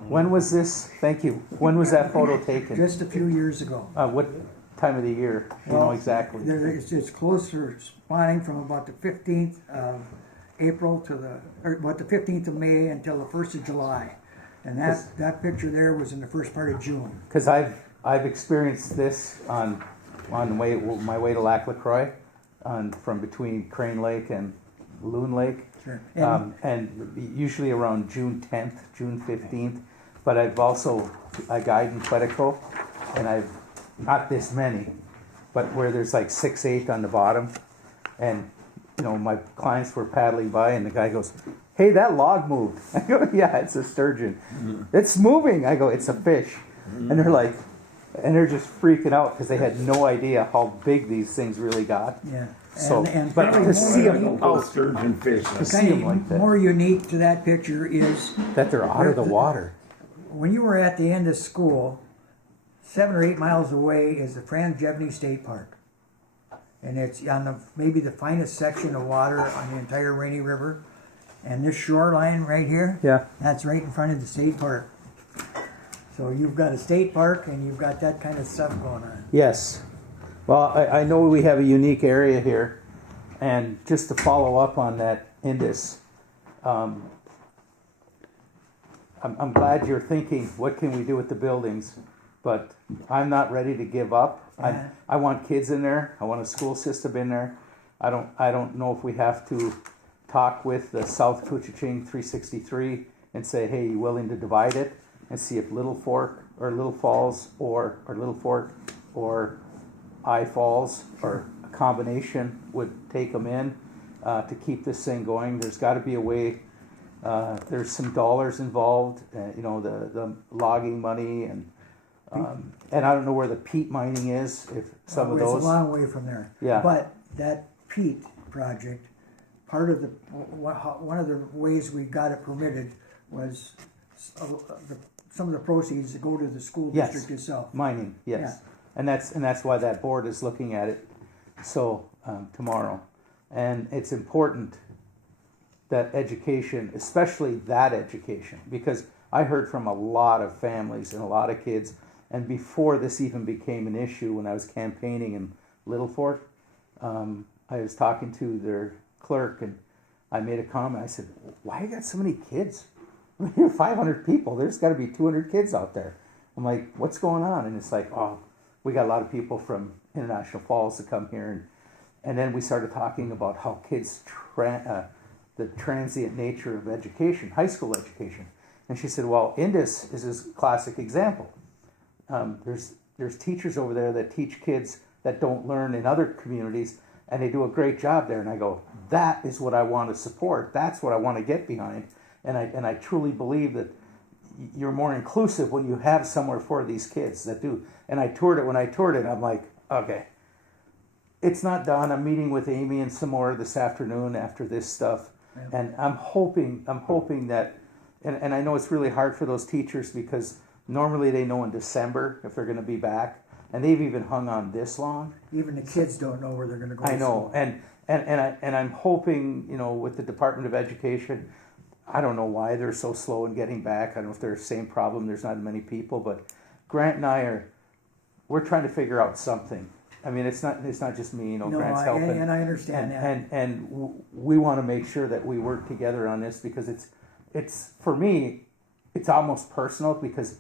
When was this? Thank you. When was that photo taken? Just a few years ago. What time of the year? You know exactly. It's closer spawning from about the 15th of April to about the 15th of May until the 1st of July. And that picture there was in the first part of June. Because I've I've experienced this on my way to Lac LaCroix, from between Crane Lake and Loon Lake, Sure. and usually around June 10th, June 15th. But I guide in Quetico, and I've not this many, but where there's like 6, 8 on the bottom, and my clients were paddling by, and the guy goes, "Hey, that log moved." I go, "Yeah, it's a sturgeon. It's moving." I go, "It's a fish," and they're just freaking out because they had no idea how big these things really got. Yeah. So, and but probably to see them Go out, sturgeon fishing. to see kind them of like that, more unique to that picture is that they're out of the water. when you were at the end of school, 7 or 8 miles away is the Franz State Park. And it's on maybe the finest section of water on the entire Rainy River. And this shoreline right here, Yeah. that's right in front of the state park. So you've got a state park and you've got that kind of stuff going on. Yes. Well, I know we have a unique area here, and just to follow up on that Indus, I'm glad you're thinking, what can we do with the buildings? But I'm not ready to give up. Yeah. I want kids in there. I want a school system in there. I don't know if we have to talk with the South Couchiching 363 and say, hey, you willing to divide it, and see if Little Fork or Little Falls or Little Fork or I Falls or a combination would take them in to keep this thing going. There's got to be a way. There's some dollars involved, the logging money, and I don't know where the peat mining is. If some of those, It's a long way from there. Yeah. But that peat project, part of one of the ways we got it permitted was some of the proceeds to go to the school Yes. district itself. mining, yes, and that's why that board is looking at it. So tomorrow, and it's important that education, especially that education, because I heard from a lot of families and a lot of kids, and before this even became an issue, when I was campaigning in Little Fork, I was talking to their clerk, and I made a comment. I said, "Why you got so many kids? I mean, you're 500 people. There's got to be 200 kids out there." I'm like, "What's going on?" And it's like, "Oh, we got a lot of people from International Falls to come here," and then we started talking about how kids the transient nature of education, high school education. And she said, "Well, Indus is a classic example. There's teachers over there that teach kids that don't learn in other communities, and they do a great job there." And I go, "That is what I want to support. That's what I want to get behind." And I truly believe that you're more inclusive when you have somewhere for these kids that do. And I toured it. When I toured it, I'm like, okay, it's not done. I'm meeting with Amy and some more this afternoon after this stuff. Yeah. And I'm hoping that, and I know it's really hard for those teachers because normally they know in December if they're going to be back, and they've even hung on this long. Even the kids don't know where they're going to go. I to know, school. and I'm hoping, with the Department of Education, I don't know why they're so slow in getting back. I don't know if they're the same problem. There's not many people, but Grant and we're trying to figure out something. I mean, it's not just me, No, Grant's helping. and I understand that. And we want to make sure that we work together on this because it's for me, it's almost personal because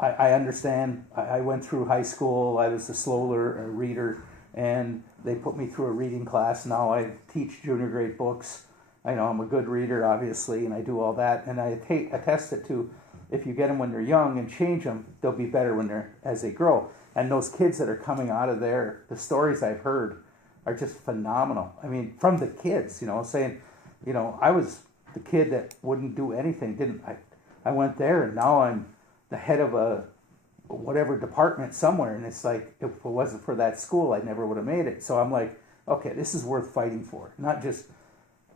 I understand. I went through high school. I was a slower reader, and they put me through a reading class. Now I teach junior grade books. I know I'm a good reader, obviously, and I do all that. And I attest it to, if you get them when they're young and change them, they'll be better as they grow. And those kids that are coming out of there, the stories I've heard are just phenomenal. I mean, from the kids, saying, I was the kid that wouldn't do anything, I went there, and now I'm the head of a whatever department somewhere, and it's like, if it wasn't for that school, I never would have made it. So I'm like, okay, this is worth fighting for, not just.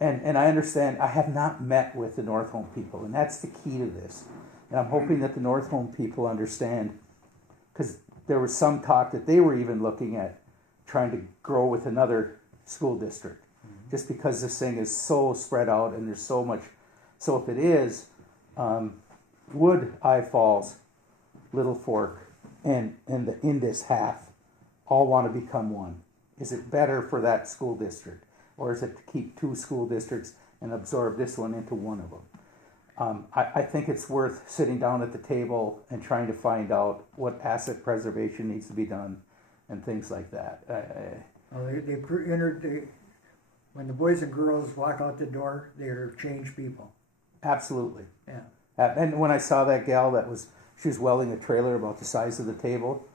And I understand, I have not met with the North Home people, and that's the key to this. And I'm hoping that the North Home people understand, because there was some talk that they were even looking at trying to grow with another school district, just because this thing is so spread out and there's so much. So if it is, would I Falls, Little Fork, and the Indus half all want to become one? Is it better for that school district? Or is it to keep two school districts and absorb this one into one of them? I think it's worth sitting down at the table and trying to find out what asset preservation needs to be done and things like that. Well, when the boys and girls walk out the door, they're changed people. Absolutely. Yeah. And when I saw that gal she was welding a trailer about the size of the table,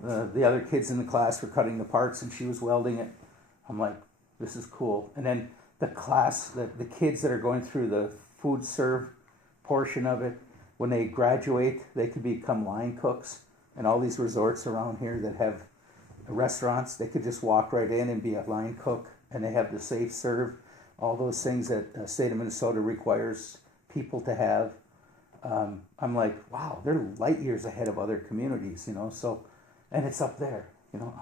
the other kids in the class were cutting the parts and she was welding it. I'm like, this is cool. And then the class, the kids that are going through the food serve portion of it, when they graduate, they could become line cooks. And all these resorts around here that have restaurants, they could just walk right in and be a line cook. And they have the safe serve, all those things that the state of Minnesota requires people to have. I'm like, wow, they're light years ahead of other communities, you know. So, and it's up there, you know.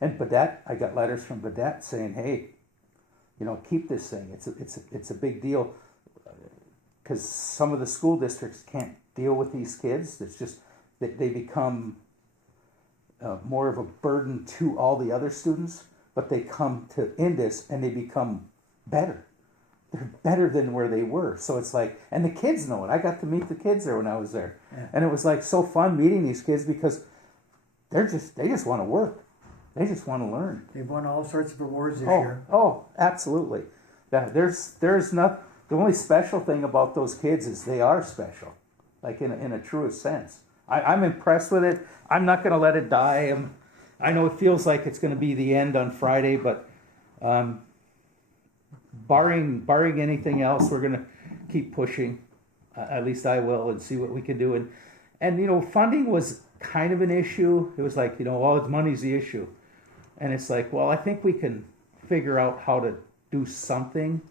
And Baudette, I got letters from Baudette saying, hey, you know, keep this thing. It's a big deal because some of the school districts can't deal with these kids. It's just that they become more of a burden to all the other students, but they come to Indus and they become better. They're better than where they were. So it's like, and the kids know it. I got to meet the kids there when I was there. Yeah. And it was like so fun meeting these kids because they just want to work. They just want to learn. They've won all sorts of awards this year. Oh, absolutely. There's not, the only special thing about those kids is they are special, like in a truest sense. I'm impressed with it. I'm not going to let it die. I know it feels like it's going to be the end on Friday, but barring anything else, we're going to keep pushing. At least I will, and see what we can do. And you know, funding was kind of an issue. It was like, you know, all money's the issue. And it's like, well, I think we can figure out how to do something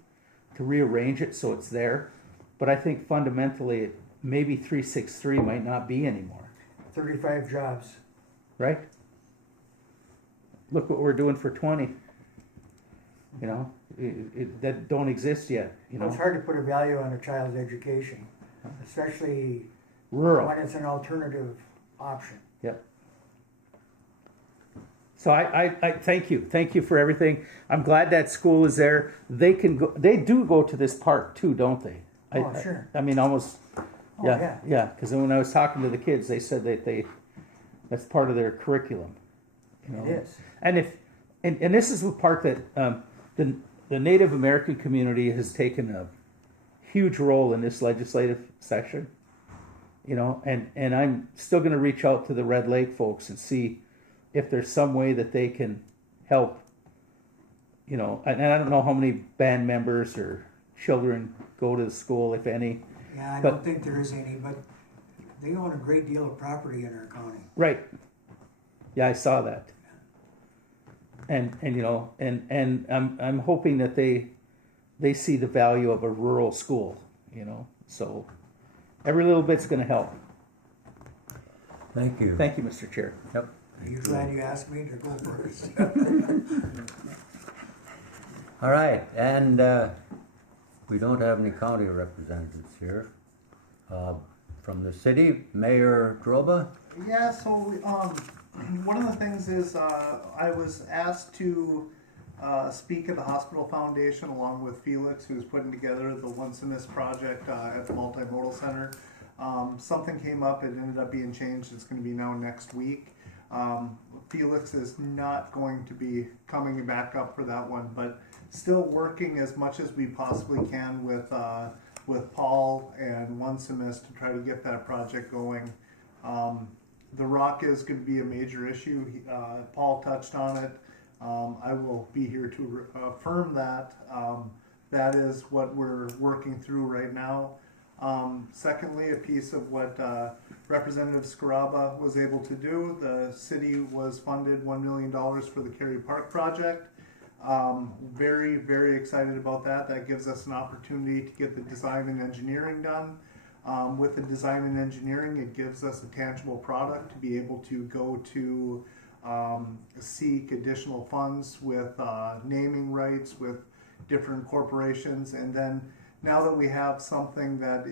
to rearrange it so it's there. But I think fundamentally, maybe 363 might not be anymore. 35 jobs. Right? Look what we're doing for 20. You know, that don't exist yet. You know, It's hard to put a value on a child's education, especially rural. when it's an alternative option. Yep. So I thank you. Thank you for everything. I'm glad that school is there. They do go to this park too, don't they? Oh, sure. I mean, almost. Oh, Yeah. Yeah. Because when I was talking to the kids, they said that that's part of their curriculum. You know? It is. And this is the part that the Native American community has taken a huge role in this legislative session. You know, and I'm still going to reach out to the Red Lake folks and see if there's some way that they can help. You know, and I don't know how many band members or children go to the school, if any. Yeah, I But- don't think there is any, but they own a great deal of property in our county. Right. Yeah, I saw that. And you know, and I'm hoping that they see the value of a rural school, you know. So every little bit's going to help. Thank you. Thank you, Mr. Chair. Yep. Are you glad you asked me to go first? All right, and we don't have any county representatives here. From the city, Mayor Droba? Yeah, so one of the things is I was asked to speak at the Hospital Foundation along with Felix, who's putting together the Once in This project at the Multimodal Center. Something came up, it ended up being changed, it's going to be now next week. Felix is not going to be coming back up for that one, but still working as much as we possibly can with Paul and Onesimus to try to get that project going. The rock is going to be a major issue. Paul touched on it. I will be here to affirm that. That is what we're working through right now. Secondly, a piece of what Representative Scaraba was able to do. The city was funded $1 million for the Cary Park project. Very, very excited about that. That gives us an opportunity to get the design and engineering done. With the design and engineering, it gives us a tangible product to be able to go to seek additional funds with naming rights with different corporations, and then now that we have something that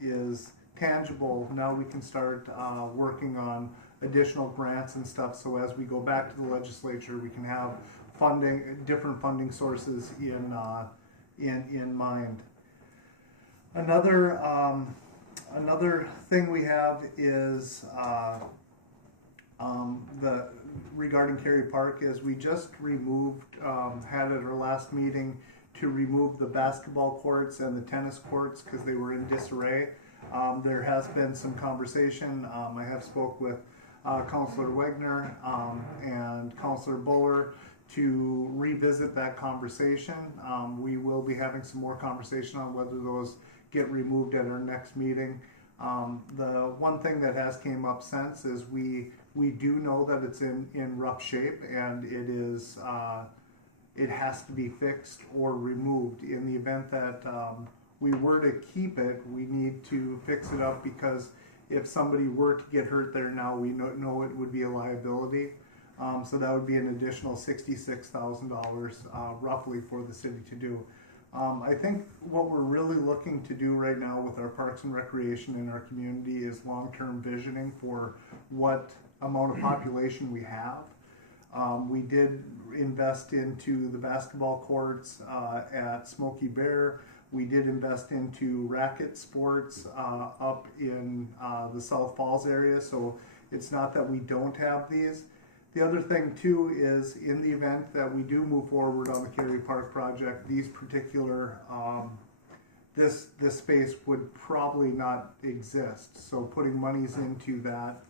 is tangible, now we can start working on additional grants and stuff. So as we go back to the legislature, we can have funding, different funding sources in mind. Another thing we have is the regarding Cary Park is we just removed, had at our last meeting to remove the basketball courts and the tennis courts because they were in disarray. There has been some conversation. I have spoke with Councillor Wegner and Councillor Buller to revisit that conversation. We will be having some more conversation on whether those get removed at our next meeting. The one thing that has came up since is we do know that it's in rough shape and it has to be fixed or removed. In the event that we were to keep it, we need to fix it up because if somebody were to get hurt there now, we know it would be a liability. So that would be an additional $66,000 roughly for the city to do. I think what we're really looking to do right now with our parks and recreation in our community is long-term visioning for what amount of population we have. We did invest into the basketball courts at Smoky Bear. We did invest into racket sports up in the South Falls area, so it's not that we don't have these. The other thing too is in the event that we do move forward on the Cary Park project, these particular, this space would probably not exist. So putting monies into that,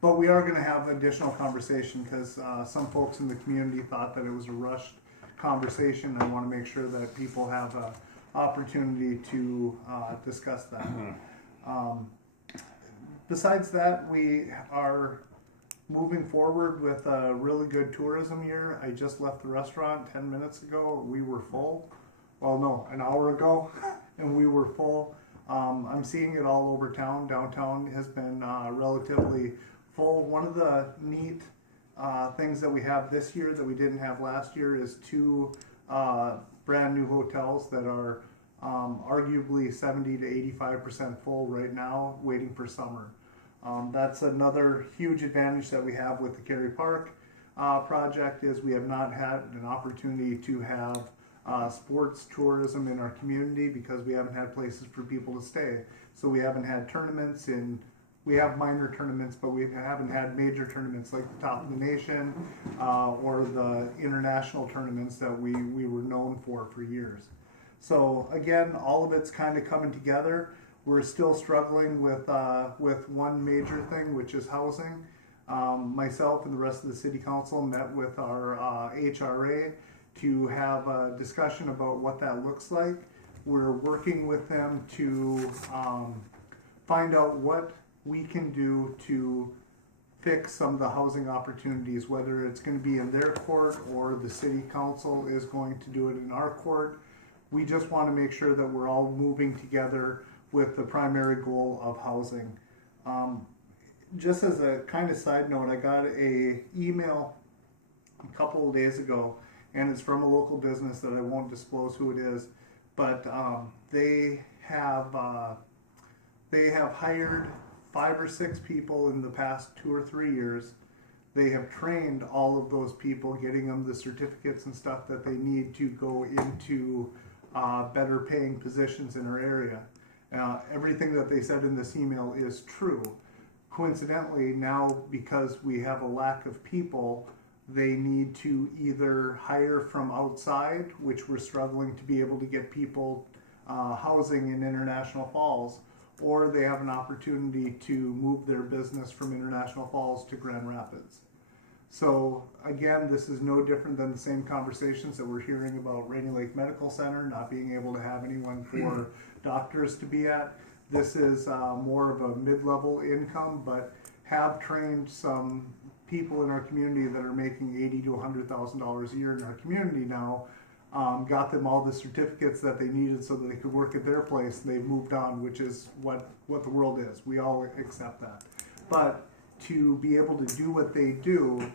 but we are going to have additional conversation because some folks in the community thought that it was a rushed conversation. I want to make sure that people have an opportunity to discuss that. Besides that, we are moving forward with a really good tourism year. I just left the restaurant 10 minutes ago. We were full. Well, no, an hour ago, and we were full. I'm seeing it all over town. Downtown has been relatively full. One of the neat things that we have this year that we didn't have last year is 2 brand new hotels that are arguably 70 to 85% full right now, waiting for summer. That's another huge advantage that we have with the Cary Park project is we have not had an opportunity to have sports tourism in our community because we haven't had places for people to stay. So we haven't had tournaments we have minor tournaments, but we haven't had major tournaments like the Top of the Nation or the international tournaments that we were known for years. So again, all of it's kind of coming together. We're still struggling with one major thing, which is housing. Myself and the rest of the city council met with our HRA to have a discussion about what that looks like. We're working with them to find out what we can do to fix some of the housing opportunities, whether it's going to be in their court or the city council is going to do it in our court. We just want to make sure that we're all moving together with the primary goal of housing. Just as a kind of side note, I got a email a couple of days ago, and it's from a local business that I won't disclose who it is, but they have hired 5 or 6 people in the past 2 or 3 years. They have trained all of those people, getting them the certificates and stuff that they need to go into better paying positions in our area. Everything that they said in this email is true. Coincidentally, now because we have a lack of people, they need to either hire from outside, which we're struggling to be able to get people housing in International Falls, or they have an opportunity to move their business from International Falls to Grand Rapids. So again, this is no different than the same conversations that we're hearing about Rainy Lake Medical Center not being able to have anyone for doctors to be at. This is more of a mid-level income, but have trained some people in our community that are making $80,000 to $100,000 a year in our community now. Got them all the certificates that they needed so that they could work at their place. They've moved on, which is what the world is. We all accept that. But to be able to do what they do,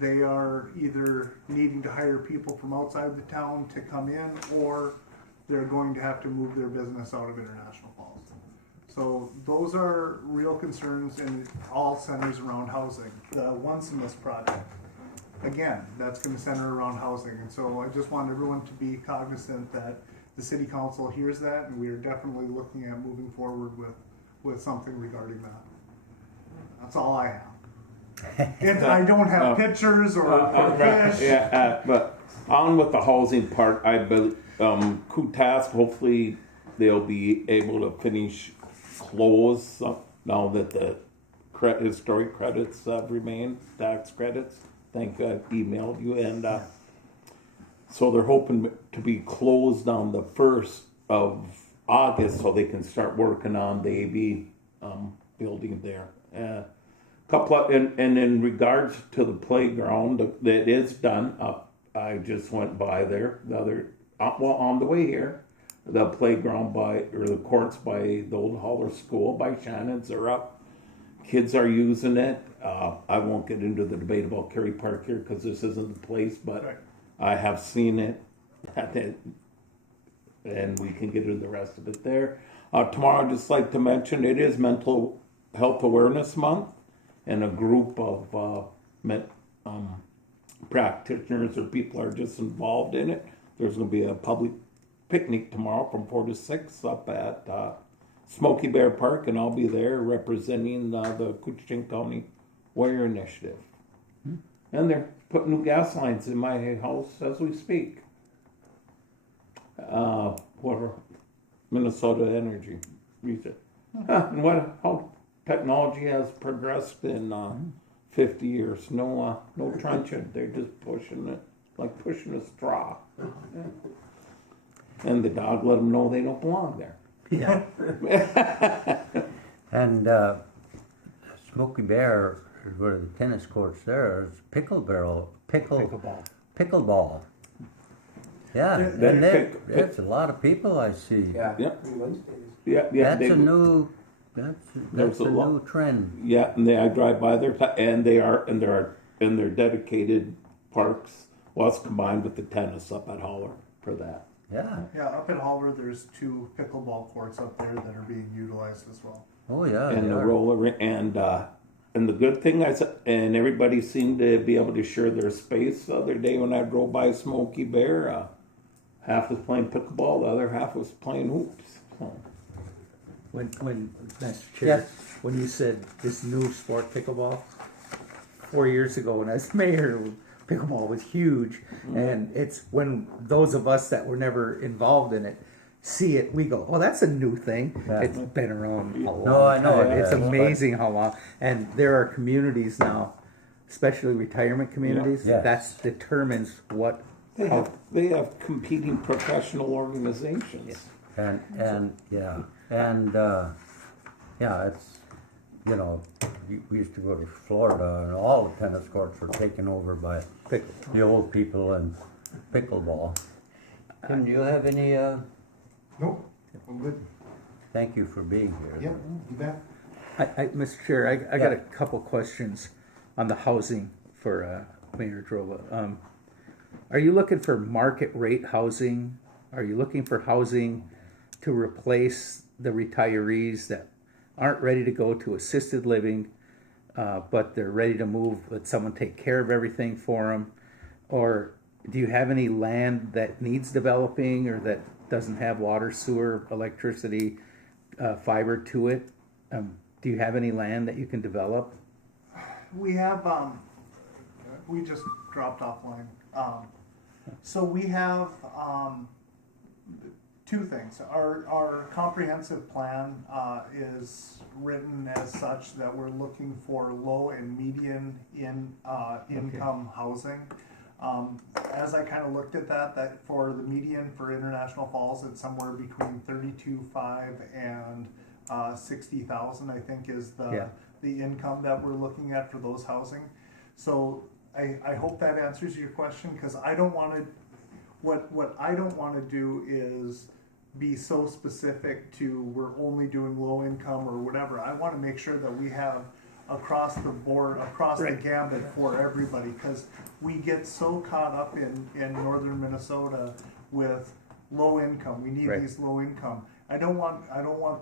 they are either needing to hire people from outside the town to come in, or they're going to have to move their business out of International Falls. So those are real concerns, and it all centers around housing. The Once in This project, again, that's going to center around housing. And so I just want everyone to be cognizant that the city council hears that, and we are definitely looking at moving forward with something regarding that. That's all I have. And I don't have pictures or fish. But on with the housing part, I believe Kutask, hopefully they'll be able to finish close now that the historic credits remain, tax credits. I think I emailed you, and so they're hoping to be closed on the 1st of August so they can start working on the AB building there. And in regards to the playground, that is done. I just went by there the other, on the way here. The playground the courts by the old Holler School by Shannon's are up. Kids are using it. I won't get into the debate about Kerry Park here because this isn't the place, but Right. I have seen it. And we can get into the rest of it there. Tomorrow, I'd just like to mention it is Mental Health Awareness Month, and a group of practitioners or people are just involved in it. There's going to be a public picnic tomorrow from 4 to 6 up at Smoky Bear Park, and I'll be there representing the Couchiching County Warrior Initiative. And they're putting new gas lines in my house as we speak. For Minnesota Energy reason. And how technology has progressed in 50 years. No trenching. They're just pushing it like pushing a straw. And the dog let them know they don't belong there. Yeah. And Smoky Bear, where the tennis courts there, is pickleball. Yeah, and there's a lot of people I see. Yeah. Yeah. Wednesdays. Yeah. That's they- a new There's a lot. new trend. Yeah, and I drive by there, and they're dedicated parks. Well, it's combined with the tennis up at Holler for that. Yeah. Yeah, up at Halver, there's 2 pickleball courts up there that are being utilized as well. Oh yeah. And they the are. roller and the good thing and everybody seemed to be able to share their space the other day when I drove by Smoky Bear. Half was playing pickleball, the other half was playing hoops. So. When Master Chair, Yes. when you said this new sport pickleball, 4 years ago when I was mayor, pickleball was huge, and it's when those of us that were never involved in it see it, we go, "Oh, that's a new thing." Yeah. It's been around a long No, I know time. it It's has, but- amazing how long, and there are communities now, especially retirement communities, Yeah. that determines what. They have competing professional organizations. And yeah, it's, we used to go to Florida and all the tennis courts were taken over by the old people and pickleball. Tim, do you have any? Nope, I'm good. Thank you for being here. Yep, you bet. Mr. Chair, I got a couple questions on the housing for Mayor Drova. Are you looking for market rate housing? Are you looking for housing to replace the retirees that aren't ready to go to assisted living, but they're ready to move, let someone take care of everything for them? Or do you have any land that needs developing or that doesn't have water, sewer, electricity, fiber to it? Do you have any land that you can develop? We have, we just dropped offline. So we have, 2 things. Our comprehensive plan, is written as such that we're looking for low and median income housing. As I kind of looked at that for the median for International Falls, it's somewhere between 32.5 and 60,000, I think, is the income that we're looking at for those housing. So I hope that answers your question, because I don't want to. What I don't want to do is be so specific to we're only doing low income or whatever. I want to make sure that we have across the board, across the gambit for everybody, because we get so caught up in northern Minnesota with low income. We need these low income. I don't want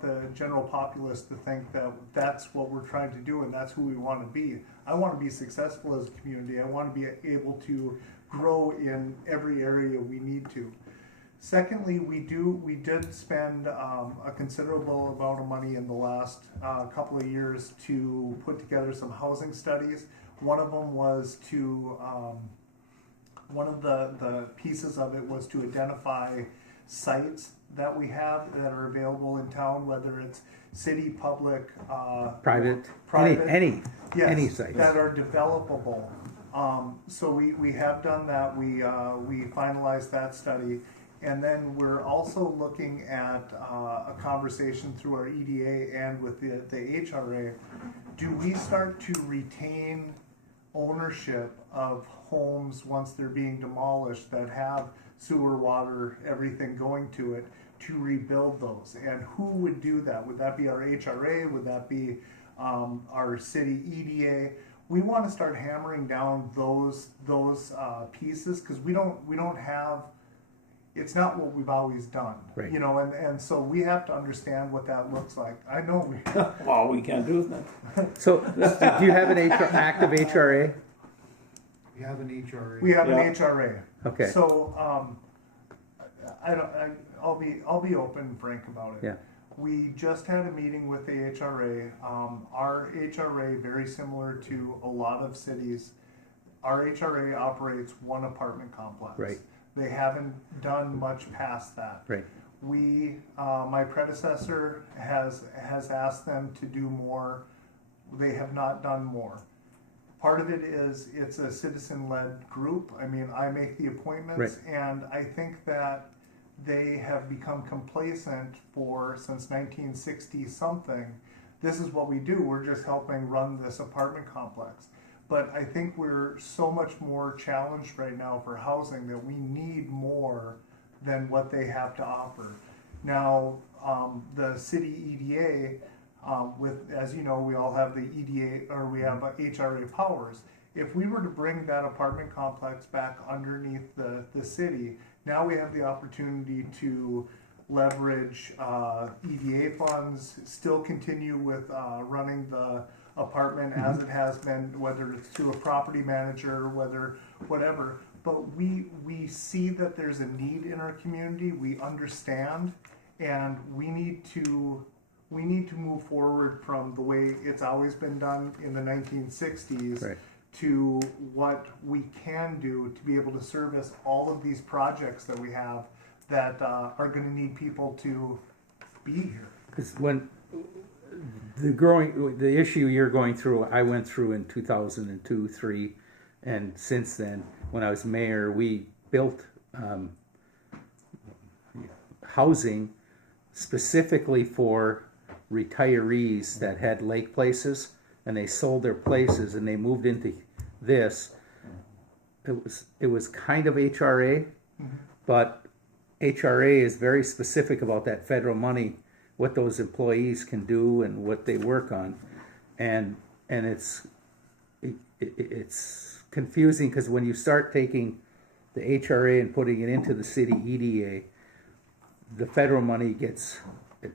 the general populace to think that that's what we're trying to do and that's who we want to be. I want to be successful as a community. I want to be able to grow in every area we need to. Secondly, we did spend a considerable amount of money in the last couple of years to put together some housing studies. One of them was to one of the pieces of it was to identify sites that we have that are available in town, whether it's city, public, Private, private, any yes, site. that are developable. So we have done that. We finalized that study, and then we're also looking at a conversation through our EDA and with the HRA. Do we start to retain ownership of homes once they're being demolished that have sewer, water, everything going to it, to rebuild those? And who would do that? Would that be our HRA? Would that be our city EDA? We want to start hammering down those pieces, because we don't have. It's not what we've always done, Right. you know, and so we have to understand what that looks like. I know we. All we can do is that. So, do you have an active HRA? We have an HRA. We have Yeah. an HRA. Okay. So I'll be open and frank about it. Yeah. We just had a meeting with the HRA. Our HRA, very similar to a lot of cities, our HRA operates one apartment complex. Right. They haven't done much past that. Right. My predecessor has asked them to do more. They have not done more. Part of it is it's a citizen-led group. I mean, I make the appointments, and I think that they have become complacent since 1960 something. This is what we do. We're just helping run this apartment complex. But I think we're so much more challenged right now for housing that we need more than what they have to offer. Now, the city EDA, as you know, we all have the EDA, or we have HRA powers. If we were to bring that apartment complex back underneath the city, now we have the opportunity to leverage EDA funds, still continue with running the apartment as it has been, whether it's to a property manager, whatever. But we see that there's a need in our community. We understand, and we need to move forward from the way it's always been done in the 1960s. Right. To what we can do to be able to service all of these projects that we have that are going to need people to be here. Because when the issue you're going through, I went through in 2002, 3, and since then, when I was mayor, we built housing specifically for retirees that had lake places, and they sold their places and they moved into this. It was kind of HRA, but HRA is very specific about that federal money, what those employees can do and what they work on, and it's confusing, because when you start taking the HRA and putting it into the city EDA, the federal money it's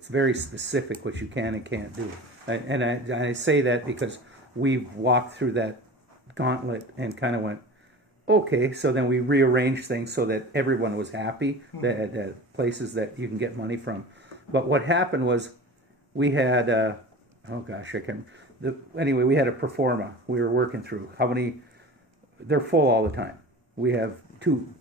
very specific what you can and can't do. And I say that because we've walked through that gauntlet and kind of went, okay, so then we rearranged things so that everyone was happy, that places that you can get money from. But what happened was we had, anyway, we had a pro forma we were working through. How many, they're full all the time. We have two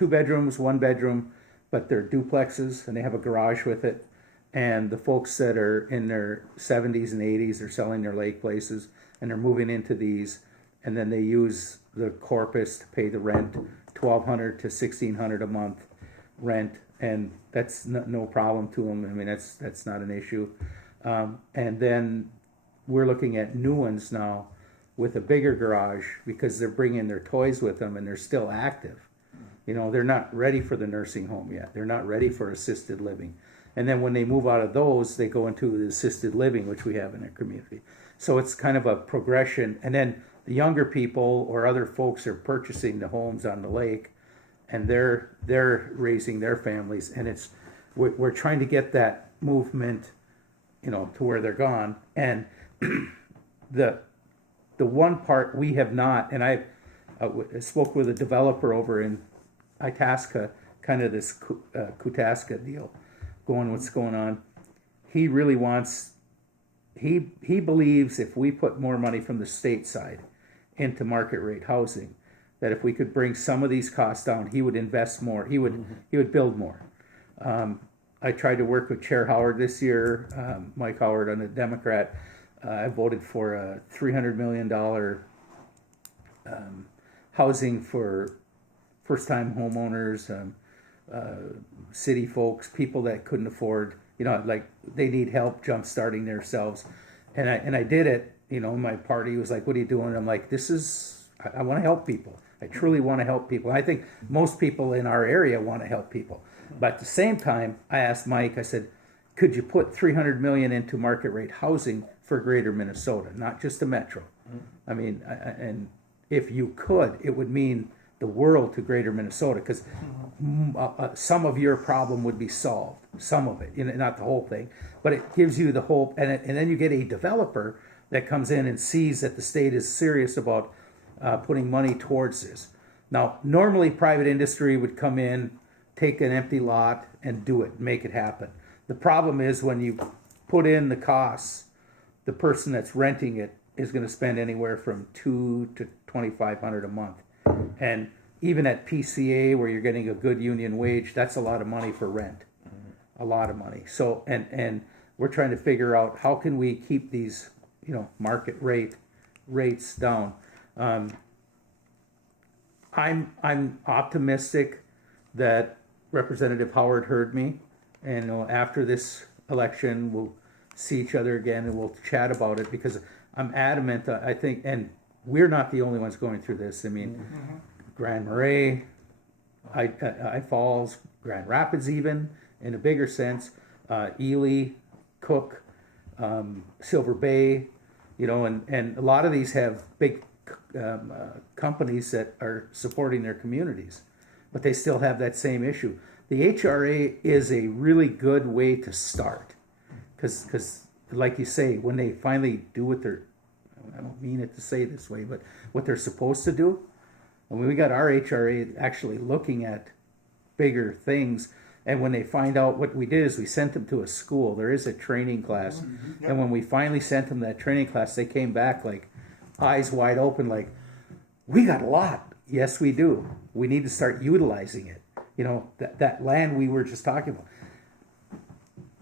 bedrooms, one bedroom, but they're duplexes and they have a garage with it. And the folks that are in their 70s and 80s are selling their lake places and they're moving into these, and then they use the corpus to pay the rent, $1,200 to $1,600 a month rent, and that's no problem to them. I mean, that's not an issue. And then we're looking at new ones now with a bigger garage, because they're bringing their toys with them and they're still active. You know, they're not ready for the nursing home yet. They're not ready for assisted living. And then when they move out of those, they go into the assisted living, which we have in our community. So it's kind of a progression. And then the younger people or other folks are purchasing the homes on the lake, and they're raising their families. And we're trying to get that movement, you know, to where they're gone. And the one part we have not, and I spoke with a developer over in Itasca, kind of this Kutaska deal, what's going on. He really wants, he believes if we put more money from the state side into market rate housing, that if we could bring some of these costs down, he would invest more. He would build more. I tried to work with Chair Howard this year, Mike Howard, on a Democrat. I voted for a $300 million housing for first-time homeowners, city folks, people that couldn't afford, like they need help jump-starting themselves. And I did it. My party was like, "What are you doing?" I'm like, I want to help people. I truly want to help people. I think most people in our area want to help people. But at the same time, I asked Mike, I said, could you put $300 million into market rate housing for greater Minnesota, not just the metro? I mean, and if you could, it would mean the world to greater Minnesota, because some of your problem would be solved, some of it, not the whole thing, but it gives you the hope. And then you get a developer that comes in and sees that the state is serious about putting money towards this. Now, normally private industry would come in, take an empty lot and do it, make it happen. The problem is when you put in the costs, the person that's renting it is going to spend anywhere from $200 to $2,500 a month. And even at PCA, where you're getting a good union wage, that's a lot of money for rent, a lot of money. So, and we're trying to figure out how can we keep these, market rates down. I'm optimistic that Representative Howard heard me, and after this election we'll see each other again and we'll chat about it, because I'm adamant. I think, and we're not the only ones going through this. I mean, Grand Marais, I Falls, Grand Rapids, even in a bigger sense, Ely, Cook, Silver Bay, and a lot of these have big companies that are supporting their communities, but they still have that same issue. The HRA is a really good way to start, because like you say, when they finally do what they're, I don't mean it to say this way, but what they're supposed to do. I mean, we got our HRA actually looking at bigger things, and when they find out, what we did is we sent them to a school. There is a training class, and when we finally sent them that training class, they came back like eyes wide open, like, we got a lot. Yes, we do. We need to start utilizing it. That land we were just talking about.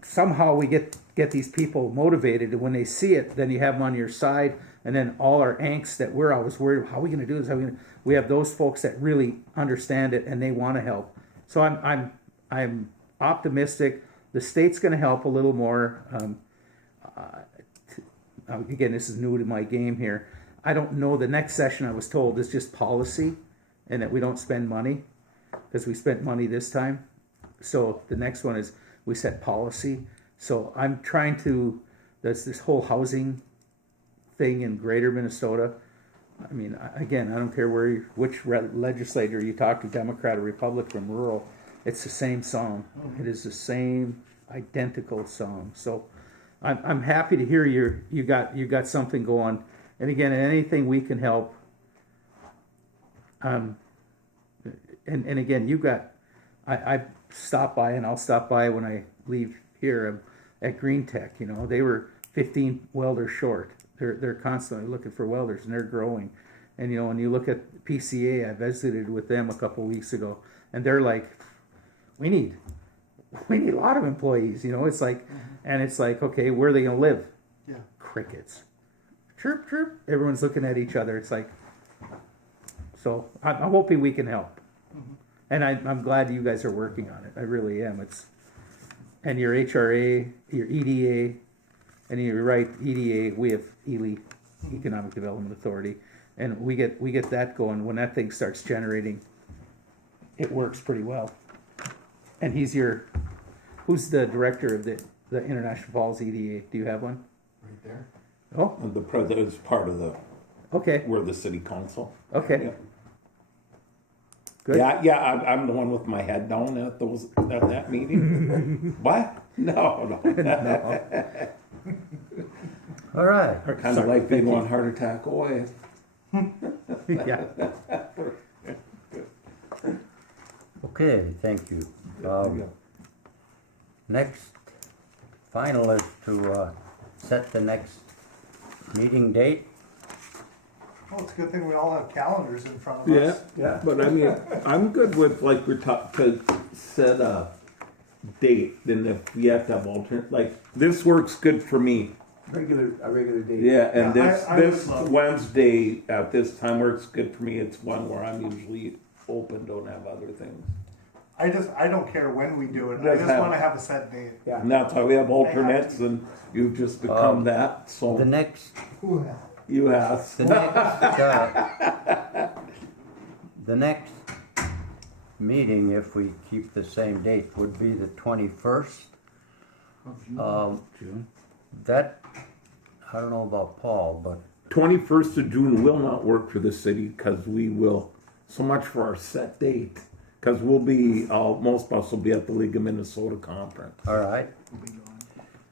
Somehow we get these people motivated, and when they see it, then you have them on your side, and then all our angst that we're always worried, how are we going to do this? We have those folks that really understand it and they want to help. So I'm optimistic. The state's going to help a little more. Again, this is new to my game here. I don't know. The next session, I was told, is just policy, and that we don't spend money, because we spent money this time. So the next one is we set policy. So I'm trying to, this whole housing thing in greater Minnesota. I mean, again, I don't care which legislator you talk to, Democrat or Republican from rural, it's the same song. It is the same identical song. So I'm happy to hear you got something going. And again, anything we can help. And again, I stop by, and I'll stop by when I leave here at Green Tech. They were 15 welders short. They're constantly looking for welders, and they're growing. And when you look at PCA, I visited with them a couple weeks ago, and they're like, we need a lot of employees. It's like, and it's like, okay, where are they going to live? Yeah. Crickets. Chirp, chirp. Everyone's looking at each other. It's like, so I'm hoping we can help. And I'm glad you guys are working on it. I really am. And your HRA, your EDA, and you're right, EDA, we have Ely, Economic Development Authority, and we get that going. When that thing starts generating, it works pretty well. And who's the director of the International Falls EDA? Do you have one? Right there. Oh, The president is part of okay, we're the city council. okay, Yeah. good. Yeah, I'm the one with my head down at that meeting. What? No. All right. Or kind of like being one heart attack away. Yeah. Okay, thank you. Next, final is to set the next meeting date. Well, it's a good thing we all have calendars in front of Yeah, us. Yeah. but I mean, I'm good with, like, we're to set a date, then if we have to have alternate, like, this works good for me. A regular date. Yeah, and Yeah, this, I would this love- Wednesday at this time works good for me. It's one where I'm usually open, don't have other things. I don't care when we do it. I Does just have- want to have a set date. Yeah. And that's why we have alternates, and you've just become that, The so next, you asked. the next meeting, if we keep the same date, would be the 21st. June. That, I don't know about Paul, but 21st of June will not work for the city, because we will, so much for our set date, because we'll be, most of us will be at the League of Minnesota conference. all right.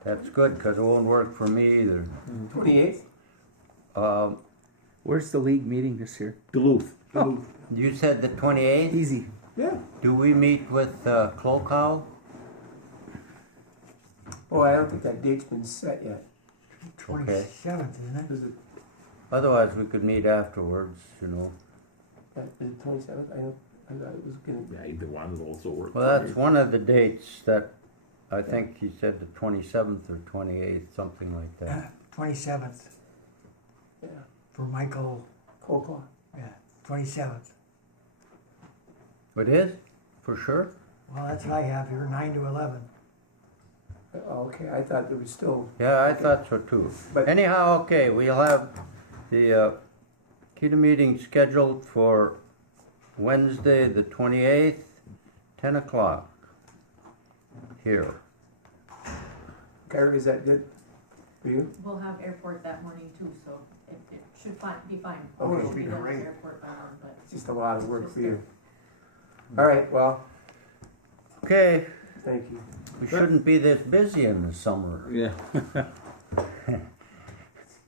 That's good, because it won't work for me either. 28th? Where's the league meeting this year? Duluth. You said the 28th? Easy. Yeah. Do we meet with Clocow? Oh, I don't think that date's been set yet. 27th, isn't it? Is it, Otherwise, we could meet afterwards, you know. is it 27th? I thought it was gonna be. Yeah, either one will also work. Well, for that's me. one of the dates that, I think he said the 27th or 28th, something like that. 27th Yeah. for Michael, Coleslaw. yeah, 27th. It is, for sure? Well, that's what I have here, 9 to 11. Oh, okay, I thought there was still, Yeah, I thought so too. But- Anyhow, okay, we'll have the Keda meeting scheduled for Wednesday, the 28th, 10 o'clock, here. Gary, is that good for you? We'll have airport that morning too, so it should be fine. Oh, We'll it'll be done at great. Airport by one, but It's just a lot of work for you. All right, well, Okay, thank you. we shouldn't be this busy in the summer. Yeah.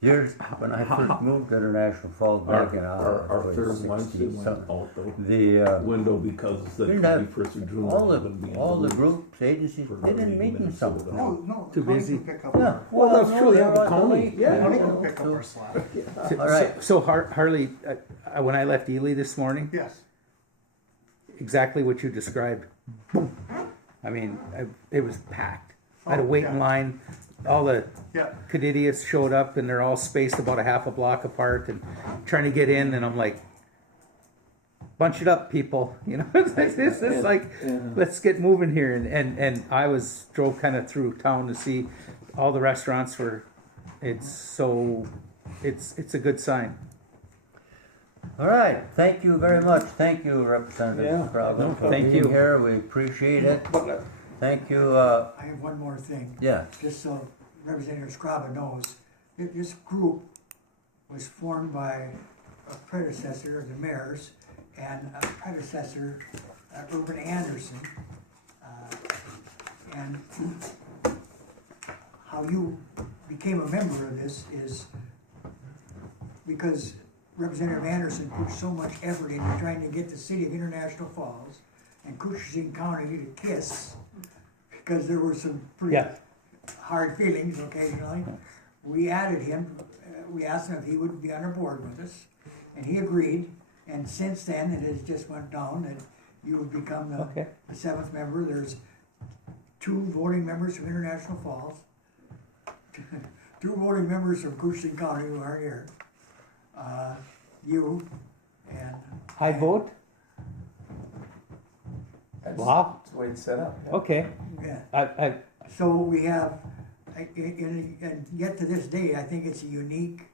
Years, when I first moved to International Falls back in Our third 60 Wednesday went something, out the the window because the Didn't have 21st of June. all was gonna be in all the Duluth groups, agencies, for they didn't League of meet in Minnesota. something. No, no. Too Connie busy? can pick up Yeah, our- Well, that's no, true, they they're have a on the county, lake. yeah. Connie can pick up our slack. All right. So Harley, when I left Ely this morning, Yes. exactly what you described. Boom. I mean, it was packed. I had to wait in yeah. line. All the Yeah. Kedidians showed up, and they're all spaced about a half a block apart, and trying to get in. And I'm like, bunch it up, people. You know, it's like, let's get moving here. And I drove kind of through town to see all the restaurants were. It's a good sign. All right, thank you very much. Thank you, Representative Yeah, Scrabble, no for Thank being you. here. We appreciate it. But, Thank you, I have one more thing, yeah, just so Representative Scraba knows. This group was formed by a predecessor of the mayor's and a predecessor, Urban Anderson. And how you became a member of this is because Representative Anderson put so much effort into trying to get the city of International Falls and Cushing County to kiss, because there were some pretty Yeah. hard feelings occasionally. We added him, we asked him if he would be on our board with us, and he agreed. And since then, it has just went down, and you have become Okay. the seventh member. There's 2 voting members from International Falls, 2 voting members from Cushing County who aren't here. You and I vote. That's Wow. that's the way it's set up. yeah. Okay. yeah. I So we have, and yet to this day, I think it's a unique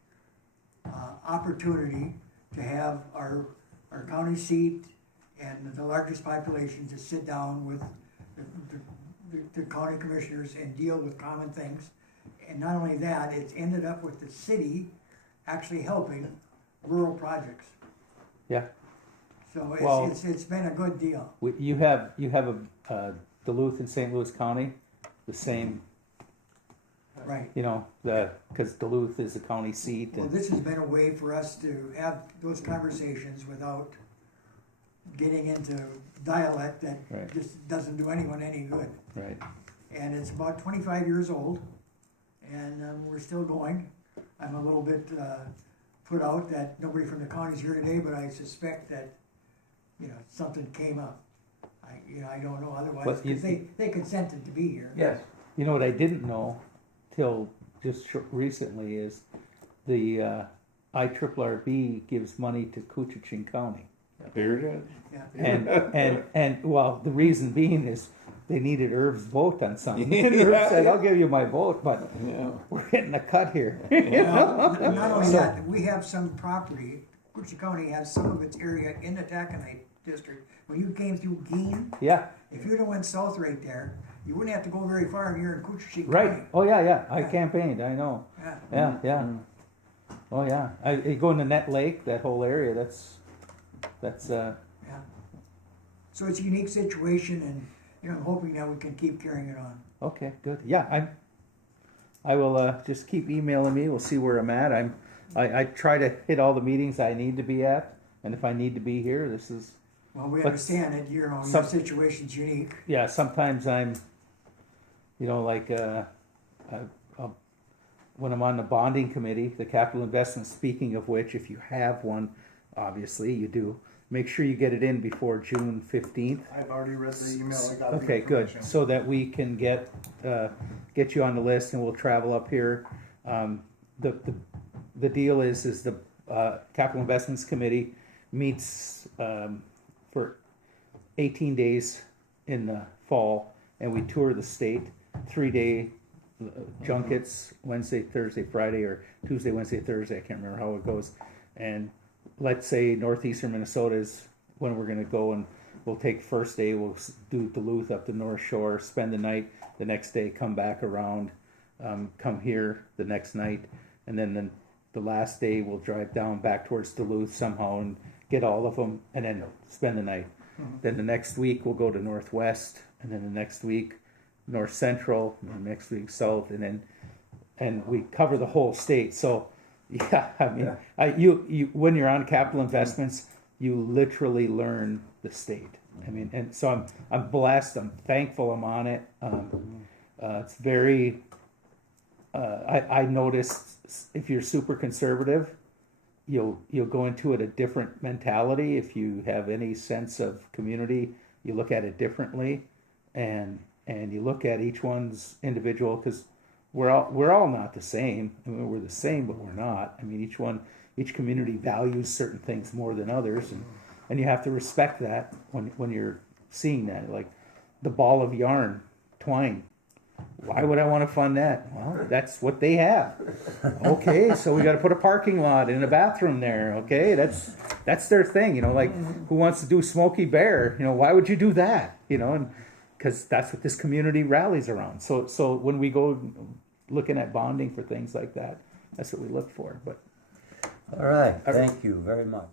opportunity to have our county seat and the largest population to sit down with the county commissioners and deal with common things. And not only that, it's ended up with the city actually helping rural projects. yeah. So Well- it's been a good deal. You have a Duluth and St. Louis County, the same. Right. You know, because Duluth is the county seat. Well, And, this has been a way for us to have those conversations without getting into dialect that Right. just doesn't do anyone any good. Right. And it's about 25 years old, and we're still going. I'm a little bit put out that nobody from the county's here today, but I suspect that, something came up. I don't know otherwise, But you- because they consented to be here. Yes. You know what I didn't know till just recently is the IRRB gives money to Coochin County. There it is. Yeah. And well, the reason being is they needed Irv's vote on something. And Irv said, "I'll give you my vote, but Yeah. we're getting a cut here." Well, not only that, we have some property, Coochin County has some of its area in the Taconite district. When you came through Gein, Yeah, if you'd have went south right there, you wouldn't have to go very far and you're in Coochin County. right. Oh yeah. I Yeah. campaigned. I know. Yeah. Yeah. Oh yeah. You go into Net Lake, that whole area. That's Yeah. So it's a unique situation, and I'm hoping that we can keep carrying it on. okay. Good. Yeah, I will just keep emailing me. We'll see where I'm at. I try to hit all the meetings I need to be at, and if I need to be here, this is. Well, we But understand that your some- situation's unique. Yeah, sometimes I'm, like when I'm on the bonding committee, the capital investment. Speaking of which, if you have one, obviously you do. Make sure you get it in before June 15th. I've already read the email, I got the Okay, good. information. So that we can get you on the list, and we'll travel up here. The deal is the capital investments committee meets for 18 days in the fall, and we tour the state. 3-day junkets, Wednesday, Thursday, Friday, or Tuesday, Wednesday, Thursday. I can't remember how it goes. And let's say northeastern Minnesota is when we're going to go, and we'll take first day, we'll do Duluth up the North Shore, spend the night, the next day come back around, come here the next night, and then the last day we'll drive down back towards Duluth somehow and get all of them, and then spend the night. Then the next week we'll go to Northwest, and then the next week North Central, and the next week South, and we cover the whole state. So yeah, I mean, you when you're on capital investments, you literally learn the state. I mean, and so I'm blessed. I'm thankful I'm on it. It's very. I noticed if you're super conservative, you'll go into it a different mentality. If you have any sense of community, you look at it differently, and you look at each one's individual, because we're all not the same. I mean, we're the same, but we're not. I mean, each community values certain things more than others, and you have to respect that when you're seeing that. Like the ball of yarn, twine. Why would I want to fund that? Well, that's what they have. Okay, so we got to put a parking lot and a bathroom there. Okay, that's their thing. Like who wants to do Smokey Bear? Why would you do that? And because that's what this community rallies around. So when we go looking at bonding for things like that, that's what we look for. But All right, thank you very much.